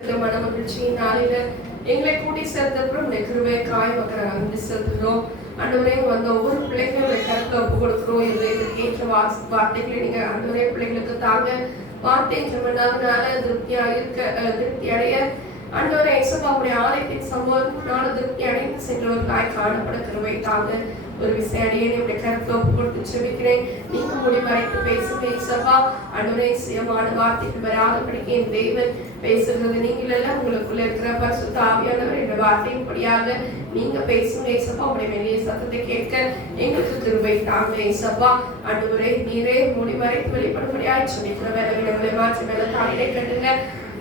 மனமகிழ்ச்சி நாளில எங்களை கூட்டி சேர்த்தப்புறம் கிருபை காய் மக்கள் அன்பு செலுத்துகிறோம். ஆண்டவரே வந்த ஒவ்வொரு பிள்ளைகளுடைய கருத்தை ஒப்பு கொடுக்கிறோம். இதற்கு ஏற்ற வார்த்தைகளை நீங்க ஆண்டவரே பிள்ளைகளுக்கு தாங்க. வார்த்தை சொன்னதுனால திருப்தி அடைய ஆண்டவரே இயேசுவாவுடைய ஆலயத்தின் சம்பவத்தினால திருப்தி அடைந்து சென்றவர்களாய் காணப்பட கிருபை தாங்க. ஒரு விசையடியே என்னுடைய கருத்தை ஒப்பு கொடுத்து செபிக்கிறேன். நீங்க முடிவரைத்து பேசுங்க இயேசுவா. ஆண்டவரே சுயமான வார்த்தைக்கு வராதபடிக்கு என் தேவன் பேசுகிறது நீங்கள் எல்லாம் உங்களுக்குள்ள இருக்கிற பரிசுத்த ஆவியானவர் என்ற வார்த்தையின்படியாக நீங்க பேசுங்க இயேசுவா. உடைய வெளிய சத்தத்தை கேட்க எங்களுக்கு கிருபை தாங்க இயேசுவா. ஆண்டவரே நீரே முடிவரைத்து வெளிப்படும்படியாய் சொல்லிக்கிற வேலைகளை மாற்றி மேல தாயிலே கட்டுங்க.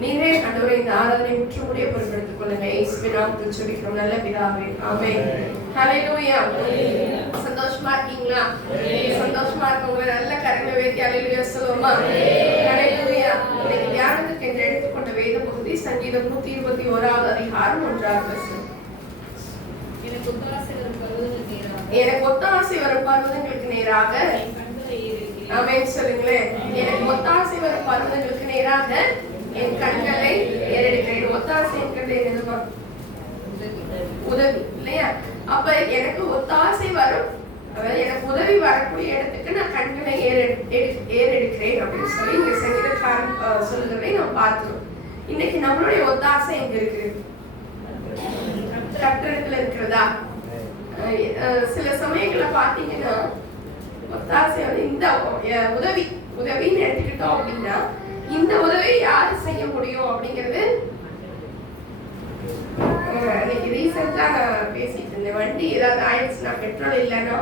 நீரே ஆண்டவரே இந்த ஆராதனை முற்றுமுடிய பொருட்படுத்திக் கொள்ளுங்க. இயேசுவின் நாமத்தில் ஜெபிக்கிறோம் நல்ல பிதாவே, ஆமென். ஹல்லேலூயா. சந்தோஷமா இருக்கீங்களா? சந்தோஷமா இருக்கவங்க நல்ல கரங்களை உயர்த்தி ஹல்லேலூயா சொல்லுவோமா? ஹல்லேலூயா. இன்னைக்கு தியானத்துக்கு என்று எடுத்துக்கொண்ட வேத பகுதி சங்கீதம் 121 அதிகாரம் 1 வசனம். எனக்கு ஒத்தாசை வரும் பர்வதங்களுக்கு நேராக ஆமென் சொல்லுங்களேன். எனக்கு ஒத்தாசை வரும் பர்வதங்களுக்கு நேராக என் கண்களை ஏறெடுக்கிறேன். ஒத்தாசை என்னதுமா? உதவி இல்லையா? அப்ப எனக்கு ஒத்தாசை வரும், எனக்கு உதவி வரக்கூடிய இடத்துக்கு நான் கண்களை ஏறெடுக்கிறேன் அப்படின்னு சொல்லி இங்க சங்கீதக்காரன் சொல்லுறதை நம்ம பார்க்கிறோம். இன்னைக்கு நம்மளுடைய ஒத்தாசை எங்க இருக்கு? கர்த்தரிடத்துல இருக்கிறதா? சில சமயங்களை பாத்தீங்கன்னா ஒத்தாசை வந்து இந்த உதவின்னு எடுத்துக்கிட்டோம் அப்படின்னா இந்த உதவி யாரு செய்ய முடியும் அப்படிங்கிறது. இன்னைக்கு ரீசெண்டா நான் பேசிட்டு இருந்தேன். வண்டி ஏதாவது ஆயிடுச்சுன்னா பெட்ரோல் இல்லைன்னா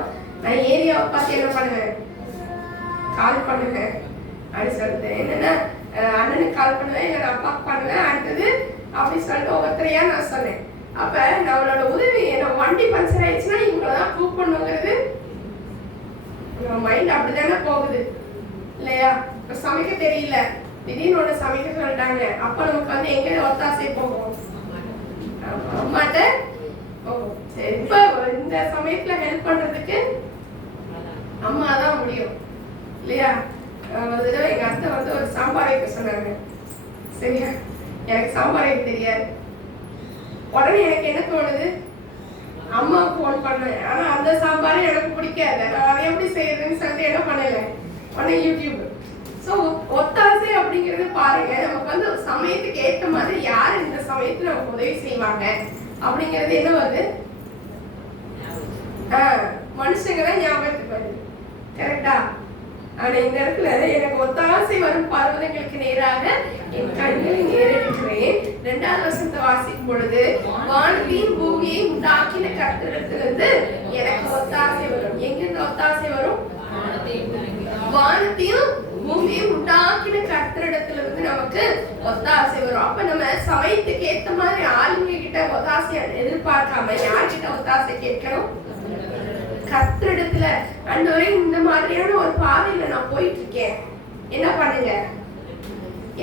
நான் ஏரியாவை பார்த்து என்ன பண்ணுவேன்? கால் பண்ணுவேன் அப்படி சொல்லிட்டு என்னன்னா அண்ணனுக்கு கால் பண்ணுவேன், இல்லை அப்பாவுக்கு பண்ணுவேன், அடுத்தது அப்படி சொல்லிட்டு ஒவ்வொருத்தரையா நான் சொன்னேன். அப்ப நம்மளோட உதவி நம்ம வண்டி பஞ்சர் ஆயிடுச்சுன்னா இவங்களதான் கூப்பிடணுங்கிறது மைண்ட் அப்படிதானே போகுது இல்லையா? இப்ப சமைக்க தெரியல, திடீர்னு ஒண்ணு சமைக்க சொல்லிட்டாங்க, அப்ப நமக்கு வந்து எங்க ஒத்தாசை போகும்? அம்மாட்ட போகும். சரி, இப்ப இந்த சமயத்துல ஹெல்ப் பண்றதுக்கு அம்மா தான் முடியும் இல்லையா? எங்க அத்தை வந்து ஒரு சாம்பார் வைக்க சொன்னாங்க. சரியா? எனக்கு சாம்பார் வைக்க தெரியாது. உடனே எனக்கு என்ன தோணுது? அம்மாவுக்கு ஃபோன் பண்ணேன். ஆனா அந்த சாம்பாரே எனக்கு பிடிக்காது. நான் அதை எப்படி செய்யறதுன்னு சொல்லிட்டு என்ன பண்ணல, உடனே யூடியூப். ஸோ ஒத்தாசை அப்படிங்கிறது பாருங்க, நமக்கு வந்து சமயத்துக்கு ஏற்ற மாதிரி யார் இந்த சமயத்துல நமக்கு உதவி செய்வாங்க அப்படிங்கிறது என்ன வருது? மனுஷங்க தான் ஞாபகத்துக்கு வருது. கரெக்டா? ஆனா இந்த இடத்துல எனக்கு ஒத்தாசை வரும் பர்வதங்களுக்கு நேராக என் கண்களை ஏறெடுக்கிறேன். 2வது வசனத்தை வாசிக்கும் பொழுது வானத்தையும் பூமியை உண்டாக்கின கர்த்தரிடத்திலிருந்து எனக்கு ஒத்தாசை வரும். எங்கிருந்து ஒத்தாசை வரும்? வானத்தையும் பூமியை உண்டாக்கின கர்த்தரிடத்திலிருந்து நமக்கு ஒத்தாசை வரும். அப்ப நம்ம சமயத்துக்கு ஏத்த மாதிரி ஆளுங்க கிட்ட ஒத்தாசை எதிர்பார்க்காம யார்கிட்ட ஒத்தாசை கேட்கணும்? கர்த்தரிடத்துல. ஆண்டவரே இந்த மாதிரியான ஒரு பாதையில நான் போயிட்டு இருக்கேன், என்ன பண்ணுங்க?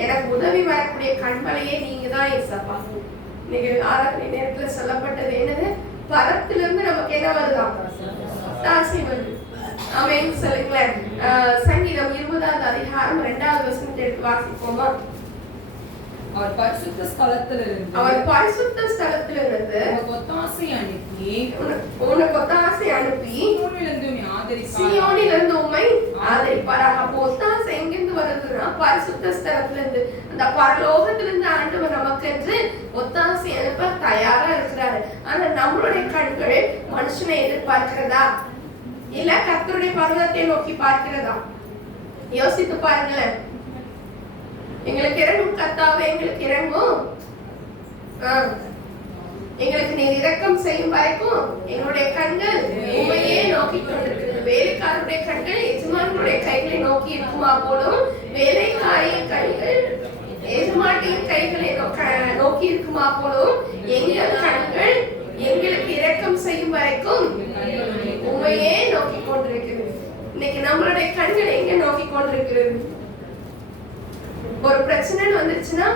எனக்கு உதவி வரக்கூடிய கண்மலையே நீங்க தான் ஏசப்பா. இன்னைக்கு ஆராதனை நேரத்துல சொல்லப்பட்டது என்னது? பரத்திலிருந்து நமக்கு என்ன வருதாம்? ஒத்தாசை வருது. ஆமென் சொல்லுங்களேன். சங்கீதம் 20வது அதிகாரம் 2வது வசனத்தை எடுத்து வாசிப்போமா? அவர் பரிசுத்த ஸ்தலத்திலிருந்து உனக்கு ஒத்தாசை அனுப்பி சீயோனிலிருந்து உம்மை ஆதரிப்பாராக. அப்போ ஒத்தாசை எங்கிருந்து வருதுன்னா பரிசுத்த ஸ்தலத்திலிருந்து, அந்த பரலோகத்திலிருந்து ஆண்டவர் நமக்கு என்று ஒத்தாசை அனுப்ப தயாரா இருக்கிறாரு. ஆனா நம்மளுடைய கண்கள் மனுஷனை எதிர்பார்க்கிறதா இல்ல கர்த்தருடைய பர்வதத்தை நோக்கி பார்க்கிறதா? யோசித்து பாருங்களேன். எங்களுக்கு இறங்கும் கர்த்தாவே, எங்களுக்கு இறங்கும், எங்களுக்கு நீர் இரக்கம் செய்யும் வரைக்கும் எங்களுடைய கண்கள் உண்மையே நோக்கி கொண்டிருக்கிறது. வேலைக்காரருடைய கண்கள் எஜமானுடைய கைகளை நோக்கி இருக்குமா போலும் வேலைக்காரியின் கைகள் எஜமானியின் கைகளை நோக்கி இருக்குமா போலும் எங்கள் கண்கள் எங்களுக்கு இரக்கம் செய்யும் வரைக்கும் உண்மையே நோக்கி கொண்டிருக்கிறது. இன்னைக்கு நம்மளுடைய கண்கள் எங்க நோக்கி கொண்டிருக்கிறது? ஒரு பிரச்சனை வந்துருச்சுன்னா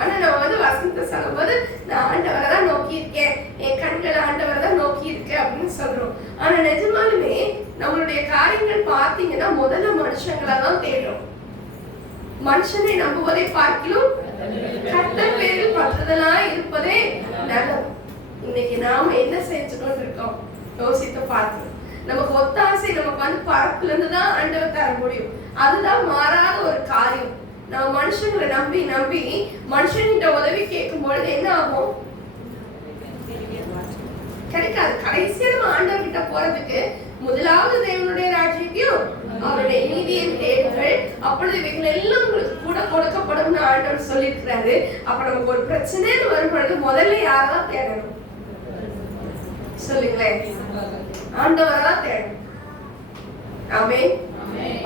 ஆனா நம்ம வந்து வசனத்தை சொல்லும் போது நான் ஆண்டவரை தான் நோக்கி இருக்கேன், என் கண்கள் ஆண்டவரை தான் நோக்கி இருக்கு அப்படின்னு சொல்றோம். ஆனா நிஜமாலுமே நம்மளுடைய காரியங்கள் பார்த்தீங்கன்னா முதல்ல மனுஷங்களை தான் தேடுறோம். மனுஷனை நம்புவதை பார்க்கிலும் கர்த்தர் பேரில் பற்றுதலாய் இருப்பதே நல்லது. இன்னைக்கு நாம என்ன செஞ்சுட்டு இருக்கோம் யோசித்து பார்க்கணும். நமக்கு ஒத்தாசை நமக்கு வந்து பரப்புல இருந்து தான் ஆண்டவர் தர முடியும். அதுதான் மாறாத ஒரு காரியம். நம்ம மனுஷங்களை நம்பி நம்பி மனுஷன்கிட்ட உதவி கேட்கும் பொழுது என்ன ஆகும்? கிடைக்காது. கடைசியா நம்ம ஆண்டவர் கிட்ட போறதுக்கு முதலாவது தேவனுடைய ராஜ்யத்தையும் அவருடைய நீதியின் தேடுங்கள், அப்பொழுது இவைகள் எல்லாம் உங்களுக்கு கூட கொடுக்கப்படும் ஆண்டவர் சொல்லியிருக்கிறாரு. அப்ப நமக்கு ஒரு பிரச்சனைன்னு வரும் பொழுது முதல்ல யாரதான் தேடணும் சொல்லுங்களேன்? ஆண்டவரா தேடணும். ஆமென்.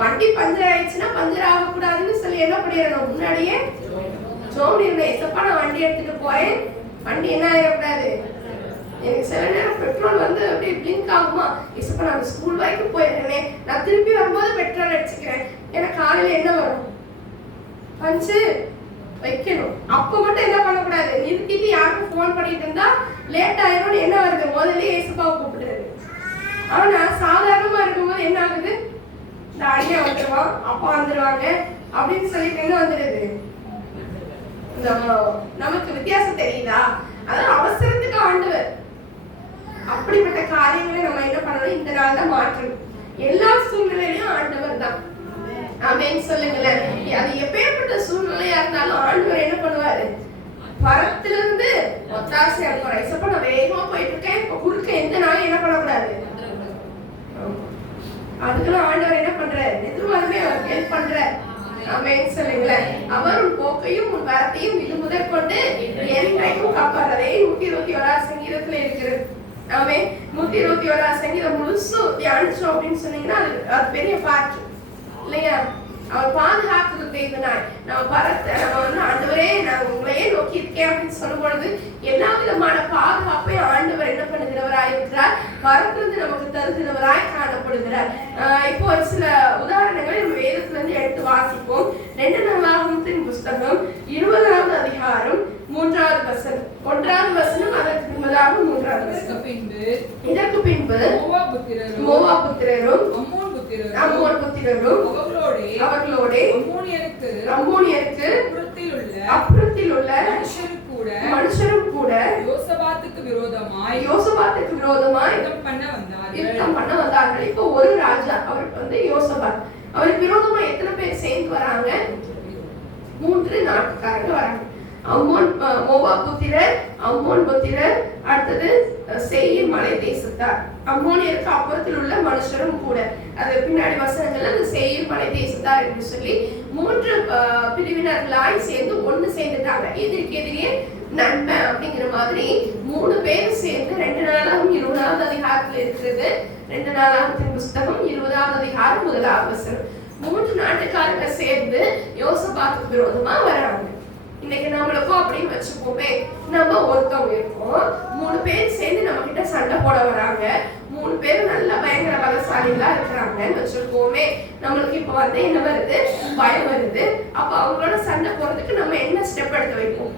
வண்டி பஞ்சர் ஆயிடுச்சுன்னா பஞ்சர் ஆகக்கூடாதுன்னு சொல்லி என்ன பண்ணிடணும்? முன்னாடியே ஜோம் ஏசப்பா நான் வண்டி எடுத்துட்டு போறேன், வண்டி என்ன ஆயிடக்கூடாது, எனக்கு சில நேரம் பெட்ரோல் வந்து அப்படியே பிளிங்க் ஆகுமா, ஏசப்பா நான் ஸ்கூல் வரைக்கும் போயிடுறேன், நான் திருப்பி வரும்போது பெட்ரோல் அடிச்சுக்கிறேன், எனக்கு காலையில என்ன வரும்? பஞ்சு வைக்கணும். அப்ப மட்டும் என்ன பண்ணக்கூடாது, நிறுத்திட்டு யாருக்கும் போன் பண்ணிட்டு இருந்தா லேட் ஆயிரும். என்ன வருது? முதல்ல ஏசப்பாவை கூப்பிடுறது. ஆனா சாதாரணமா இருக்கும்போது என்ன ஆகுது? இந்த அடியா வந்துருவான், அப்பா வந்துருவாங்க அப்படின்னு சொல்லிட்டு என்ன வந்துடுது? நமக்கு வித்தியாசம் தெரியுதா? அதான் அவசரத்துக்கு ஆண்டவர் அப்படிப்பட்ட காரியங்களை நம்ம என்ன பண்ணணும்? இந்த நாள் தான் மாற்றணும். எல்லா சூழ்நிலையிலும் ஆண்டவர் தான். ஆமென் சொல்லுங்களேன். அது எப்பேற்பட்ட சூழ்நிலையா இருந்தாலும் ஆண்டவர் என்ன பண்ணுவாரு? பரத்துல இருந்து ஒத்தாசை அனுப்புற. இப்ப நான் வேகமா போயிட்டு இருக்கேன், இப்ப குறுக்க எந்த நாளும் என்ன பண்ணக்கூடாது. அதுக்கெல்லாம் ஆண்டவர் என்ன பண்றாரு? எதிர்வாருமே அவர் ஹெல்ப் பண்றாரு. ஆமென் சொல்லுங்களேன். அவர் உன் போக்கையும் உன் வரத்தையும் இது முதற் கொண்டு என்றைக்கும் காப்பாடுறதே 121 சங்கீதத்துல இருக்கிறது. ஆமென். 121 சங்கீதம் முழுசு தியானிச்சோம் அப்படின்னு சொன்னீங்கன்னா அது பெரிய பாட்டு இல்லையா? அவர் பாதுகாப்பு தேவனாய் நம்ம பரத்தை நம்ம வந்து ஆண்டவரே நான் உங்களையே நோக்கி இருக்கேன் அப்படின்னு சொல்லும் பொழுது எல்லா விதமான பாதுகாப்பை ஆண்டவர் என்ன பண்ணுகிறவராய் இருக்கிறார்? பரத்திலிருந்து நமக்கு தருகிறவராய் காணப்படுகிறார். இப்போ ஒரு சில உதாரணங்களை நம்ம வேதத்துல இருந்து எடுத்து வாசிப்போம். 2 நாளாகமத்தின் புஸ்தகம் 20வது அதிகாரம் 3வது வசனம். 1வது வசனம் அதற்கு பின்பதாக 3வது வசனம். இதற்கு பின்பு மோவாப் புத்திரரும் அம்மோன் புத்திரரும் அவர்களோடே அம்மோனியருக்கு அப்புறத்தில் உள்ள மனுஷரும் கூட யோசபாத்துக்கு விரோதமாய் யுத்தம் பண்ண வந்தார்கள். இப்போ ஒரு ராஜா, அவருக்கு வந்து யோசபாத், அவருக்கு விரோதமா எத்தனை பேர் சேர்ந்து வராங்க? 3 நாட்டுக்காரங்க வராங்க. மோவாப் புத்திரர், அம்மோன் புத்திரர், அடுத்தது சேயீர் மலை தேசத்தார். அம்மோனியருக்கு அப்புறத்தில் உள்ள மனுஷரும் கூட. அது பின்னாடி வசனங்கள்ல அந்த சேயீர் மலை தேசத்தார் என்று சொல்லி 3 பிரிவினர்களாய் சேர்ந்து ஒண்ணு சேர்ந்துட்டாங்க. எதிர்க்கு எதிரியே நன்மை அப்படிங்கிற மாதிரி 3 பேர் சேர்ந்து 2 நாளாகவும் 20வது அதிகாரத்துல இருக்கிறது. 2 நாளாகமத்தின் புஸ்தகம் 20வது அதிகாரம் 1வது வசனம். 3 நாட்டுக்காரங்க சேர்ந்து யோசபாத்துக்கு விரோதமா வராங்க. இன்னைக்கு நம்மளுக்கும் அப்படின்னு வச்சுப்போமே, நம்ம ஒருத்தவங்க இருக்கோம், 3 பேர் சேர்ந்து நம்ம கிட்ட சண்டை போட வராங்க. 3 பேர் நல்ல பயங்கர பலசாலிகளா இருக்கிறாங்கன்னு வச்சிருக்கோமே. நம்மளுக்கு இப்ப வந்து என்ன வருது? பயம் வருது. அப்ப அவங்களோட சண்டை போறதுக்கு நம்ம என்ன ஸ்டெப் எடுத்து வைப்போம்?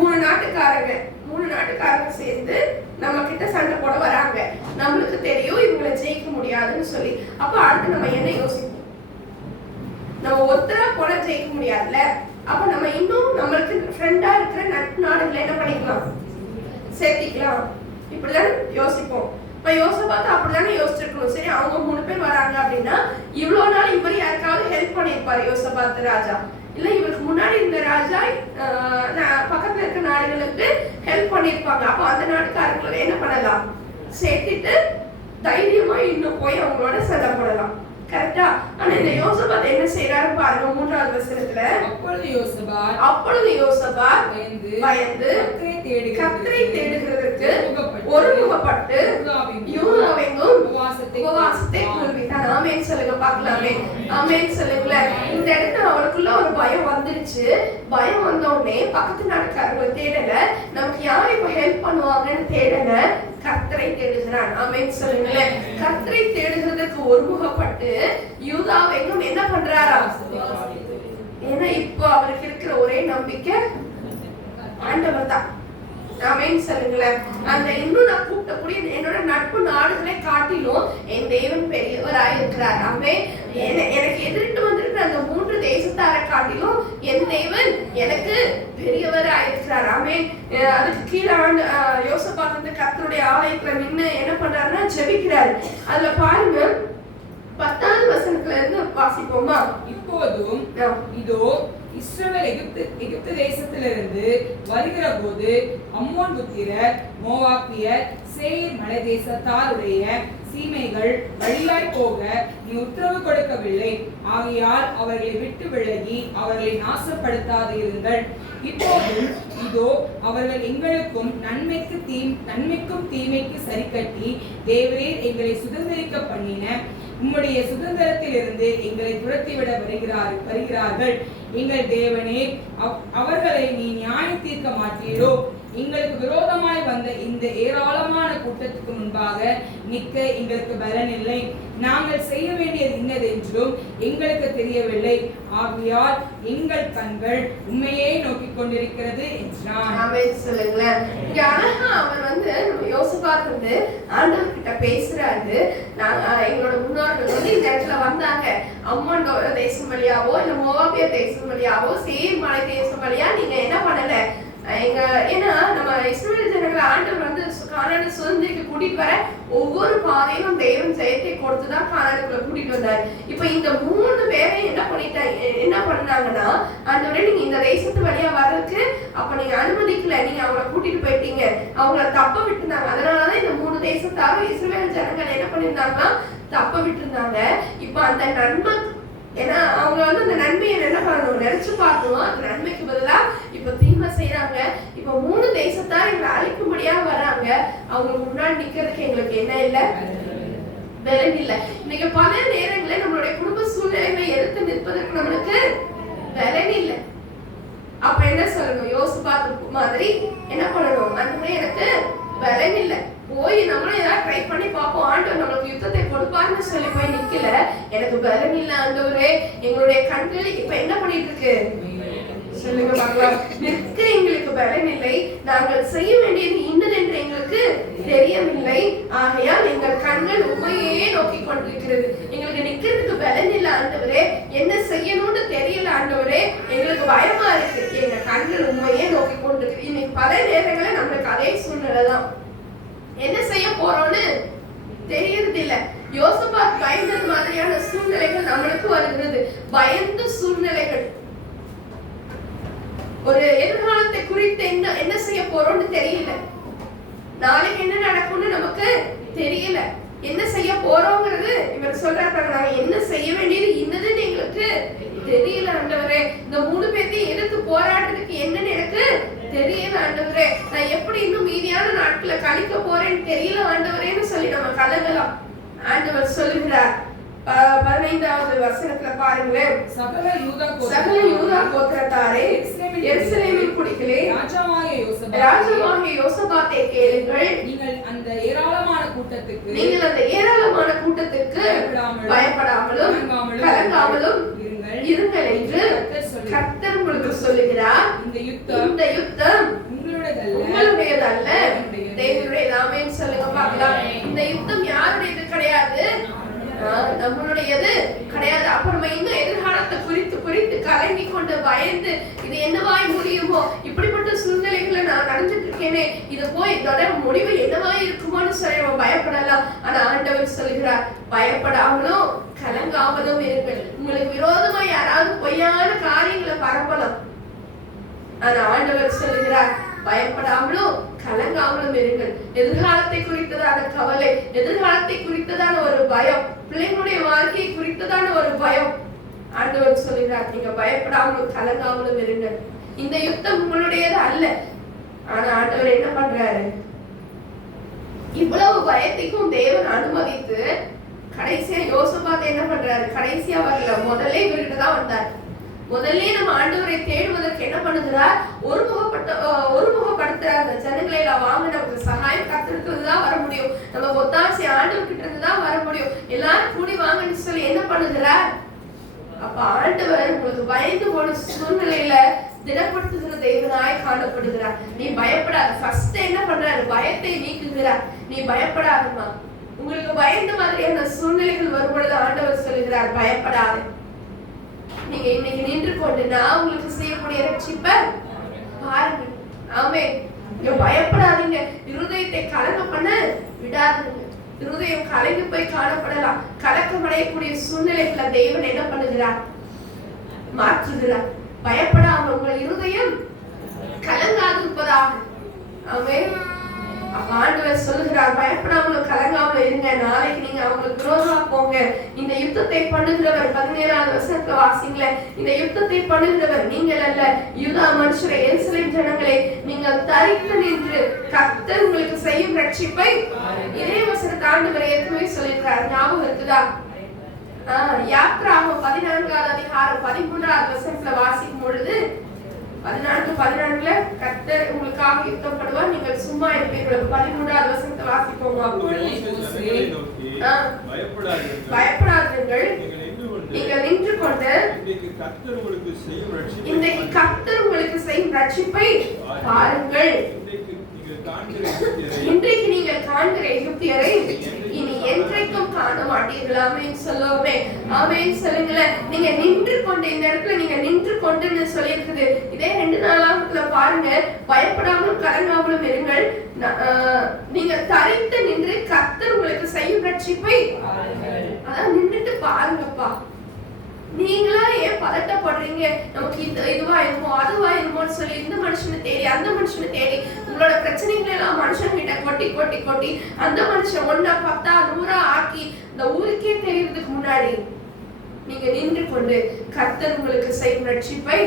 3 நாட்டுக்காரங்க சேர்ந்து நம்ம கிட்ட சண்டை போட வராங்க. நம்மளுக்கு தெரியும் இவங்களை ஜெயிக்க முடியாதுன்னு சொல்லி. அப்ப அடுத்து நம்ம என்ன யோசிப்போம்? நம்ம ஒருத்தரா போல ஜெயிக்க முடியாதுல்ல. அப்ப நம்ம இன்னும் நம்மளுக்கு ஃப்ரெண்டா இருக்கிற நட்பு நாடுகளை என்ன பண்ணிக்கலாம்? சேர்த்திக்கலாம். இப்படிதான் யோசிப்போம். இப்ப யோசபாத்து அப்படிதானே யோசிச்சிருக்கணும். சரி, அவங்க 3 பேர் வராங்க அப்படின்னா இவ்வளவு நாள் இவர் யாருக்காவது ஹெல்ப் பண்ணிருப்பாரு யோசபாத்து ராஜா? இல்ல இவருக்கு முன்னாடி இருந்த ராஜா பக்கத்துல இருக்க நாடுகளுக்கு ஹெல்ப் பண்ணிருப்பாங்க. அப்ப அந்த நாட்டுக்காரங்களை என்ன பண்ணலாம்? சேர்த்துட்டு தைரியமா இன்னும் போய் அவங்களோட சண்டை போடலாம். கரெக்டா? ஆனா இந்த யோசபாத் என்ன செய்யறாரு பாருங்க 3வது வசனத்துல. அப்பொழுது யோசபாத் பயந்து கர்த்தரை தேடுகிறதற்கு ஒருமுகப்பட்டு யூதாவெங்கும் உபவாசத்தை கூறுவித்தான். ஆமென் சொல்லுங்க பார்க்கலாமே. ஆமென் சொல்லுங்களேன். இந்த இடத்துல அவருக்குள்ள ஒரு பயம் வந்துருச்சு. பயம் வந்த உடனே பக்கத்து நாட்டுக்காரங்களை தேடல, நமக்கு யார் இப்ப ஹெல்ப் பண்ணுவாங்கன்னு தேடல, கர்த்தரை தேடுகிறான். ஆமென் சொல்லுங்களேன். கர்த்தரை தேடுகிறதுக்கு ஒருமுகப்பட்டு யூதாவெங்கும் என்ன பண்றாரா? ஏன்னா இப்போ அவருக்கு இருக்கிற ஒரே நம்பிக்கை ஆண்டவர் தான். ஆமென் சொல்லுங்களேன். அந்த இன்னும் நான் கூப்பிட்டக்கூடிய என்னோட நட்பு நாடுகளை காட்டிலும் என் தேவன் பெரியவராய் இருக்கிறார். ஆமென். எனக்கு எதிர்த்து வந்திருக்கிற அந்த 3 தேசத்தாரை காட்டிலும் என் தேவன் எனக்கு பெரியவராய் இருக்கிறார். ஆமென். அதுக்கு கீழே யோசபாத் வந்து கர்த்தருடைய ஆலயத்துல நின்று என்ன பண்றாருன்னா ஜெபிக்கிறாரு. அதுல பாருங்க 10வது வசனத்துல இருந்து வாசிப்போமா? இப்போதும் இதோ இஸ்ரவேல் எகிப்து தேசத்திலிருந்து வருகிற போது அம்மோன் புத்திரர், மோவாபியர், சேயீர் மலை தேசத்தாருடைய சீமைகள் வழியாய் போக நீ உத்தரவு கொடுக்கவில்லை. ஆகையால் அவர்களை விட்டு விலகி அவர்களை நாசப்படுத்தாது இருங்கள். இப்போதும் இதோ அவர்கள் எங்களுக்கும் நன்மைக்கும் தீமைக்கு சரிக்கட்டி தேவரீர் எங்களை சுதந்திரிக்க பண்ணின உம்முடைய சுதந்திரத்திலிருந்து எங்களை துரத்திவிட வருகிறார்கள். எங்கள் தேவனே, அவர்களை நீ நியாயம் தீர்க்க மாட்டீரோ? எங்களுக்கு விரோதமாய் வந்த இந்த ஏராளமான கூட்டத்துக்கு முன்பாக நிற்க எங்களுக்கு பலன் இல்லை. நாங்கள் செய்ய வேண்டியது இன்னதென்றும் எங்களுக்கு தெரியவில்லை. ஆகையால் எங்கள் கண்கள் உண்மையே நோக்கி கொண்டிருக்கிறது என்றான். அவர் வந்து யோசபாத் வந்து ஆண்டவர் கிட்ட பேசுறாரு. எங்களோட முன்னோர்கள் வந்து இந்த இடத்துல வந்தாங்க. அம்மோன் தேசம் வழியாவோ இல்ல மோவாபிய தேசம் வழியாவோ சேயீர் மலை தேசம் வழியா நீங்க என்ன பண்ணல? ஏன்னா நம்ம இஸ்ரவேல் ஜனங்களை ஆண்டவர் வந்து கானானை சுதந்திரிக்க கூட்டிட்டு வர ஒவ்வொரு பாதையிலும் தேவன் ஜெயத்தை கொடுத்துதான் கானானுக்குள்ள கூட்டிட்டு வந்தாரு. இப்ப இந்த 3 பேரை என்ன பண்ணாங்கன்னா, ஆண்டவரே நீங்க இந்த தேசத்து வழியா வர்றதுக்கு அப்ப நீங்க அனுமதிக்கல, நீங்க அவங்கள கூட்டிட்டு போயிட்டீங்க, அவங்கள தப்ப விட்டுருந்தாங்க. அதனாலதான் இந்த 3 தேசத்தாரும் இஸ்ரவேல் ஜனங்கள் என்ன பண்ணிருந்தாங்கன்னா தப்ப விட்டுருந்தாங்க. இப்ப அந்த நன்மை, ஏன்னா அவங்க வந்து அந்த நன்மையை என்ன பண்ணணும் நினைச்சு பார்க்கணும். அந்த நன்மைக்கு பதிலா இப்ப தீமை செய்யறாங்க. இப்ப 3 தேசத்தார் எங்களை அழிக்கும்படியா வராங்க. அவங்களுக்கு முன்னாடி நிக்கிறதுக்கு எங்களுக்கு என்ன இல்லை? பலன் இல்லை. இன்னைக்கு பல நேரங்களில் நம்மளுடைய குடும்ப சூழ்நிலைகளை எடுத்து நிற்பதற்கு நம்மளுக்கு பலன் இல்லை. அப்ப என்ன சொல்லணும்? யோசிப்பாத்து மாதிரி என்ன பண்ணணும்? அந்த மாதிரி எனக்கு பலன் இல்லை, போய் நம்மளும் ஏதாவது ட்ரை பண்ணி பார்ப்போம், ஆண்டவர் நம்மளுக்கு யுத்தத்தை கொடுப்பாருன்னு சொல்லி போய் நிக்கல. எனக்கு பலன் இல்லை ஆண்டவரே. எங்களுடைய கண்கள் இப்ப என்ன பண்ணிட்டு இருக்கு சொல்லுங்க பார்க்கலாம். நிற்க எங்களுக்கு பலன் இல்லை, நாங்கள் செய்ய வேண்டியது இன்னதென்று எங்களுக்கு தெரியவில்லை. ஆகையால் எங்கள் கண்கள் உண்மையே நோக்கி கொண்டிருக்கிறது. எங்களுக்கு நிக்கிறதுக்கு பலன் இல்லை ஆண்டவரே, என்ன செய்யணும்னு தெரியல ஆண்டவரே, எங்களுக்கு பயமா இருக்கு, எங்க கண்கள் உண்மையே நோக்கி கொண்டிருக்கு. இன்னைக்கு பல நேரங்களில் நம்மளுக்கு அதே சூழ்நிலை தான். என்ன செய்ய போறோம்னு தெரியறது இல்ல. யோசபாத் பயந்தது மாதிரியான சூழ்நிலைகள் நம்மளுக்கு வருகிறது. பயந்த சூழ்நிலைகள். ஒரு எதிர்காலத்தை குறித்து என்ன செய்ய போறோம்னு தெரியல. நாளைக்கு என்ன நடக்கும்னு நமக்கு தெரியல. என்ன செய்ய போறோங்கிறது இவர் சொல்றாங்க. நாங்க என்ன செய்ய வேண்டியது இன்னதுன்னு எங்களுக்கு தெரியல ஆண்டவரே. இந்த 3 பேர்த்தையும் எதிர்த்து போராடுறதுக்கு என்னன்னு எனக்கு தெரியல ஆண்டவரே. நான் எப்படி இன்னும் மீதியான நாட்களை கழிக்க போறேன்னு தெரியல ஆண்டவரேன்னு சொல்லி நம்ம கலங்கலாம். ஆண்டவர் சொல்லுகிறார் 15வது வசனத்துல பாருங்களேன். சகல யூதா கோத்திரத்தாரே எருசலேமின் குடிகளே, ராஜாவாகிய யோசபாத்தை கேளுங்கள். நீங்கள் அந்த ஏராளமான கூட்டத்துக்கு பயப்படாமலும் கலங்காமலும் இருங்கள் என்று கர்த்தர் உங்களுக்கு சொல்லுகிறார். இந்த யுத்தம் உங்களுடையதல்ல, தேவனுடையது. ஆமென் சொல்லுங்க பார்க்கலாம். இந்த யுத்தம் யாருடையது கிடையாது, நம்மளுடையது கிடையாது. அப்புறமா இன்னும் எதிர்காலத்தை குறித்து கலங்கி கொண்டு பயந்து இது என்னவாய் முடியுமோ, இப்படிப்பட்ட சூழ்நிலைகளை நான் நடந்துட்டு இருக்கேனே, இது போய் இதோட முடிவு என்னவாய் இருக்குமோன்னு சொல்லி நம்ம பயப்படலாம். ஆனா ஆண்டவர் சொல்கிறார், பயப்படாமலும் கலங்காமலும் இருங்கள். உங்களுக்கு விரோதமா யாராவது பொய்யான காரியங்களை பரப்பலாம். ஆனா ஆண்டவர் சொல்கிறார், பயப்படாமலும் கலங்காமலும் இருங்கள். எதிர்காலத்தை குறித்ததான கவலை, எதிர்காலத்தை குறித்ததான ஒரு பயம், பிள்ளைங்களுடைய வாழ்க்கையை குறித்ததான ஒரு பயம். ஆண்டவர் சொல்கிறார், நீங்க பயப்படாமலும் கலங்காமலும் இருங்கள். இந்த யுத்தம் உங்களுடையது அல்ல. ஆனா ஆண்டவர் என்ன பண்றாரு? இவ்வளவு பயத்தைக்கும் தேவன் அனுமதித்து கடைசியா யோசபாத் என்ன பண்றாரு? கடைசியா வரல, முதல்ல இவர்கிட்ட தான் வந்தார். முதல்ல நம்ம ஆண்டவரை தேடுவதற்கு என்ன பண்ணுகிறார்? ஒருமுகப்படுத்துற அந்த ஜனங்களை வாங்க, நமக்கு சகாயம் கத்திருக்கிறது தான் வர முடியும், நம்ம ஒத்தாசி ஆண்டவர் கிட்ட இருந்து தான் வர முடியும், எல்லாரும் கூடி வாங்கன்னு சொல்லி என்ன பண்ணுகிறார்? அப்ப ஆண்டவர் உங்களுக்கு பயந்து போன சூழ்நிலையில திடப்படுத்துகிற தேவனாய் காணப்படுகிறார். நீ பயப்படாத. ஃபர்ஸ்ட் என்ன பண்றாரு? பயத்தை நீக்குகிறார். நீ பயப்படாதம்மா. உங்களுக்கு பயந்த மாதிரியான சூழ்நிலைகள் வரும்பொழுது ஆண்டவர் சொல்லுகிறார், பயப்படாத. நீங்க இன்னைக்கு நின்று கொண்டு நான் உங்களுக்கு செய்யக்கூடிய ரட்சிப்பை பாருங்க. ஆமென். நீங்க பயப்படாதீங்க. இருதயத்தை கலங்க பண்ண விடாதீங்க. இருதயம் கலங்கி போய் காணப்படலாம். கலக்கம் அடையக்கூடிய சூழ்நிலைகளை தேவன் என்ன பண்ணுகிறார்? மாற்றுகிறார். பயப்படாம உங்கள் இருதயம் கலங்காதிருப்பதாக. ஆமென். ஆண்டவர் சொல்லுகிறார், பயப்படாமலும் கலங்காமலும் இருங்க. நாளைக்கு நீங்க அவங்களுக்கு விரோதமா போங்க. இந்த யுத்தத்தை பண்ணுகிறவர் 17வது வசனத்தை வாசிங்கள. இந்த யுத்தத்தை பண்ணுகிறவர் நீங்கள் அல்ல, யூதா மனுஷரே, எருசலேம் ஜனங்களே, நீங்கள் தரித்து நின்று கர்த்தர் உங்களுக்கு செய்யும் ரட்சிப்பை. இதே வசனத்தை ஆண்டவர் ஏற்கனவே சொல்லியிருக்கிறார். ஞாபகம் இருக்குதா? யாத்ராகமம் 14வது அதிகாரம் 13வது வசனத்துல வாசிக்கும் பொழுது 14:14 கர்த்தர் உங்களுக்காக யுத்தம் பண்ணுவார், நீங்கள் சும்மா இருப்பீர்கள். 13வது வசனத்தை வாசிப்போம். பயப்படாதீர்கள், நீங்கள் நின்று கொண்டு இன்றைக்கு கர்த்தர் உங்களுக்கு செய்யும் ரட்சிப்பை பாருங்கள். இன்றைக்கு நீங்கள் காண்கிற எகிப்தியரை இனி என்றைக்கும் காண மாட்டீர்கள். ஆமென் சொல்லுவோமே. ஆமென் சொல்லுங்களேன். நீங்க நின்று கொண்டு, இந்த இடத்துல நீங்க நின்று கொண்டுன்னு சொல்லியிருக்குது. இதே 2 நாளாகத்துல பாருங்க, பயப்படாமலும் கலங்காமலும் இருங்கள், நீங்க தரித்து நின்று கர்த்தர் உங்களுக்கு செய்யும் ரட்சிப்பை. அதான் நின்றுட்டு பாருங்கப்பா. நீங்களா ஏன் பதட்டப்படுறீங்க? நமக்கு இதுவா இருக்கும் அதுவா இருக்கும்னு சொல்லி இந்த மனுஷனை தேடி அந்த மனுஷனை தேடி உங்களோட பிரச்சனைகளை எல்லாம் மனுஷன் கிட்ட கொட்டி கொட்டி கொட்டி அந்த மனுஷன் 1 10 100 ஆக்கி இந்த ஊருக்கே தெரியறதுக்கு முன்னாடி நீங்க நின்று கொண்டு கர்த்தர் உங்களுக்கு செய்யும் ரட்சிப்பை.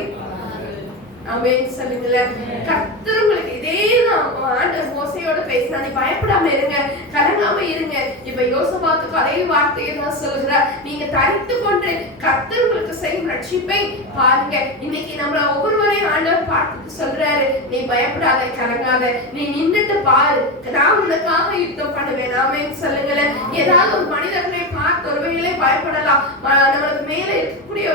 ஆமென் சொல்லுங்களேன். கர்த்தர் உங்களுக்கு இதேதான் ஆண்டவர் மோசேயோட பேசினா, நீ பயப்படாம இருங்க, கலங்காம இருங்க. இப்ப யோசபாத்துக்கு அதே வார்த்தையை தான் சொல்கிறார். நீங்க தரித்து கொண்டு கர்த்தர் உங்களுக்கு செய்யும் ரட்சிப்பை பாருங்க. இன்னைக்கு நம்மள ஒவ்வொருவரையும் ஆண்டவர் பார்த்துட்டு சொல்றாரு, நீ பயப்படாத, கலங்காத, நீ நின்றுட்டு பாரு, நான் உனக்காக யுத்தம் பண்ணுவேன். ஆமென் சொல்லுங்களேன். ஏதாவது ஒரு மனிதர்களை பார்த்து ஒருவர்களே பயப்படலாம். நம்மளுக்கு மேல இருக்கக்கூடிய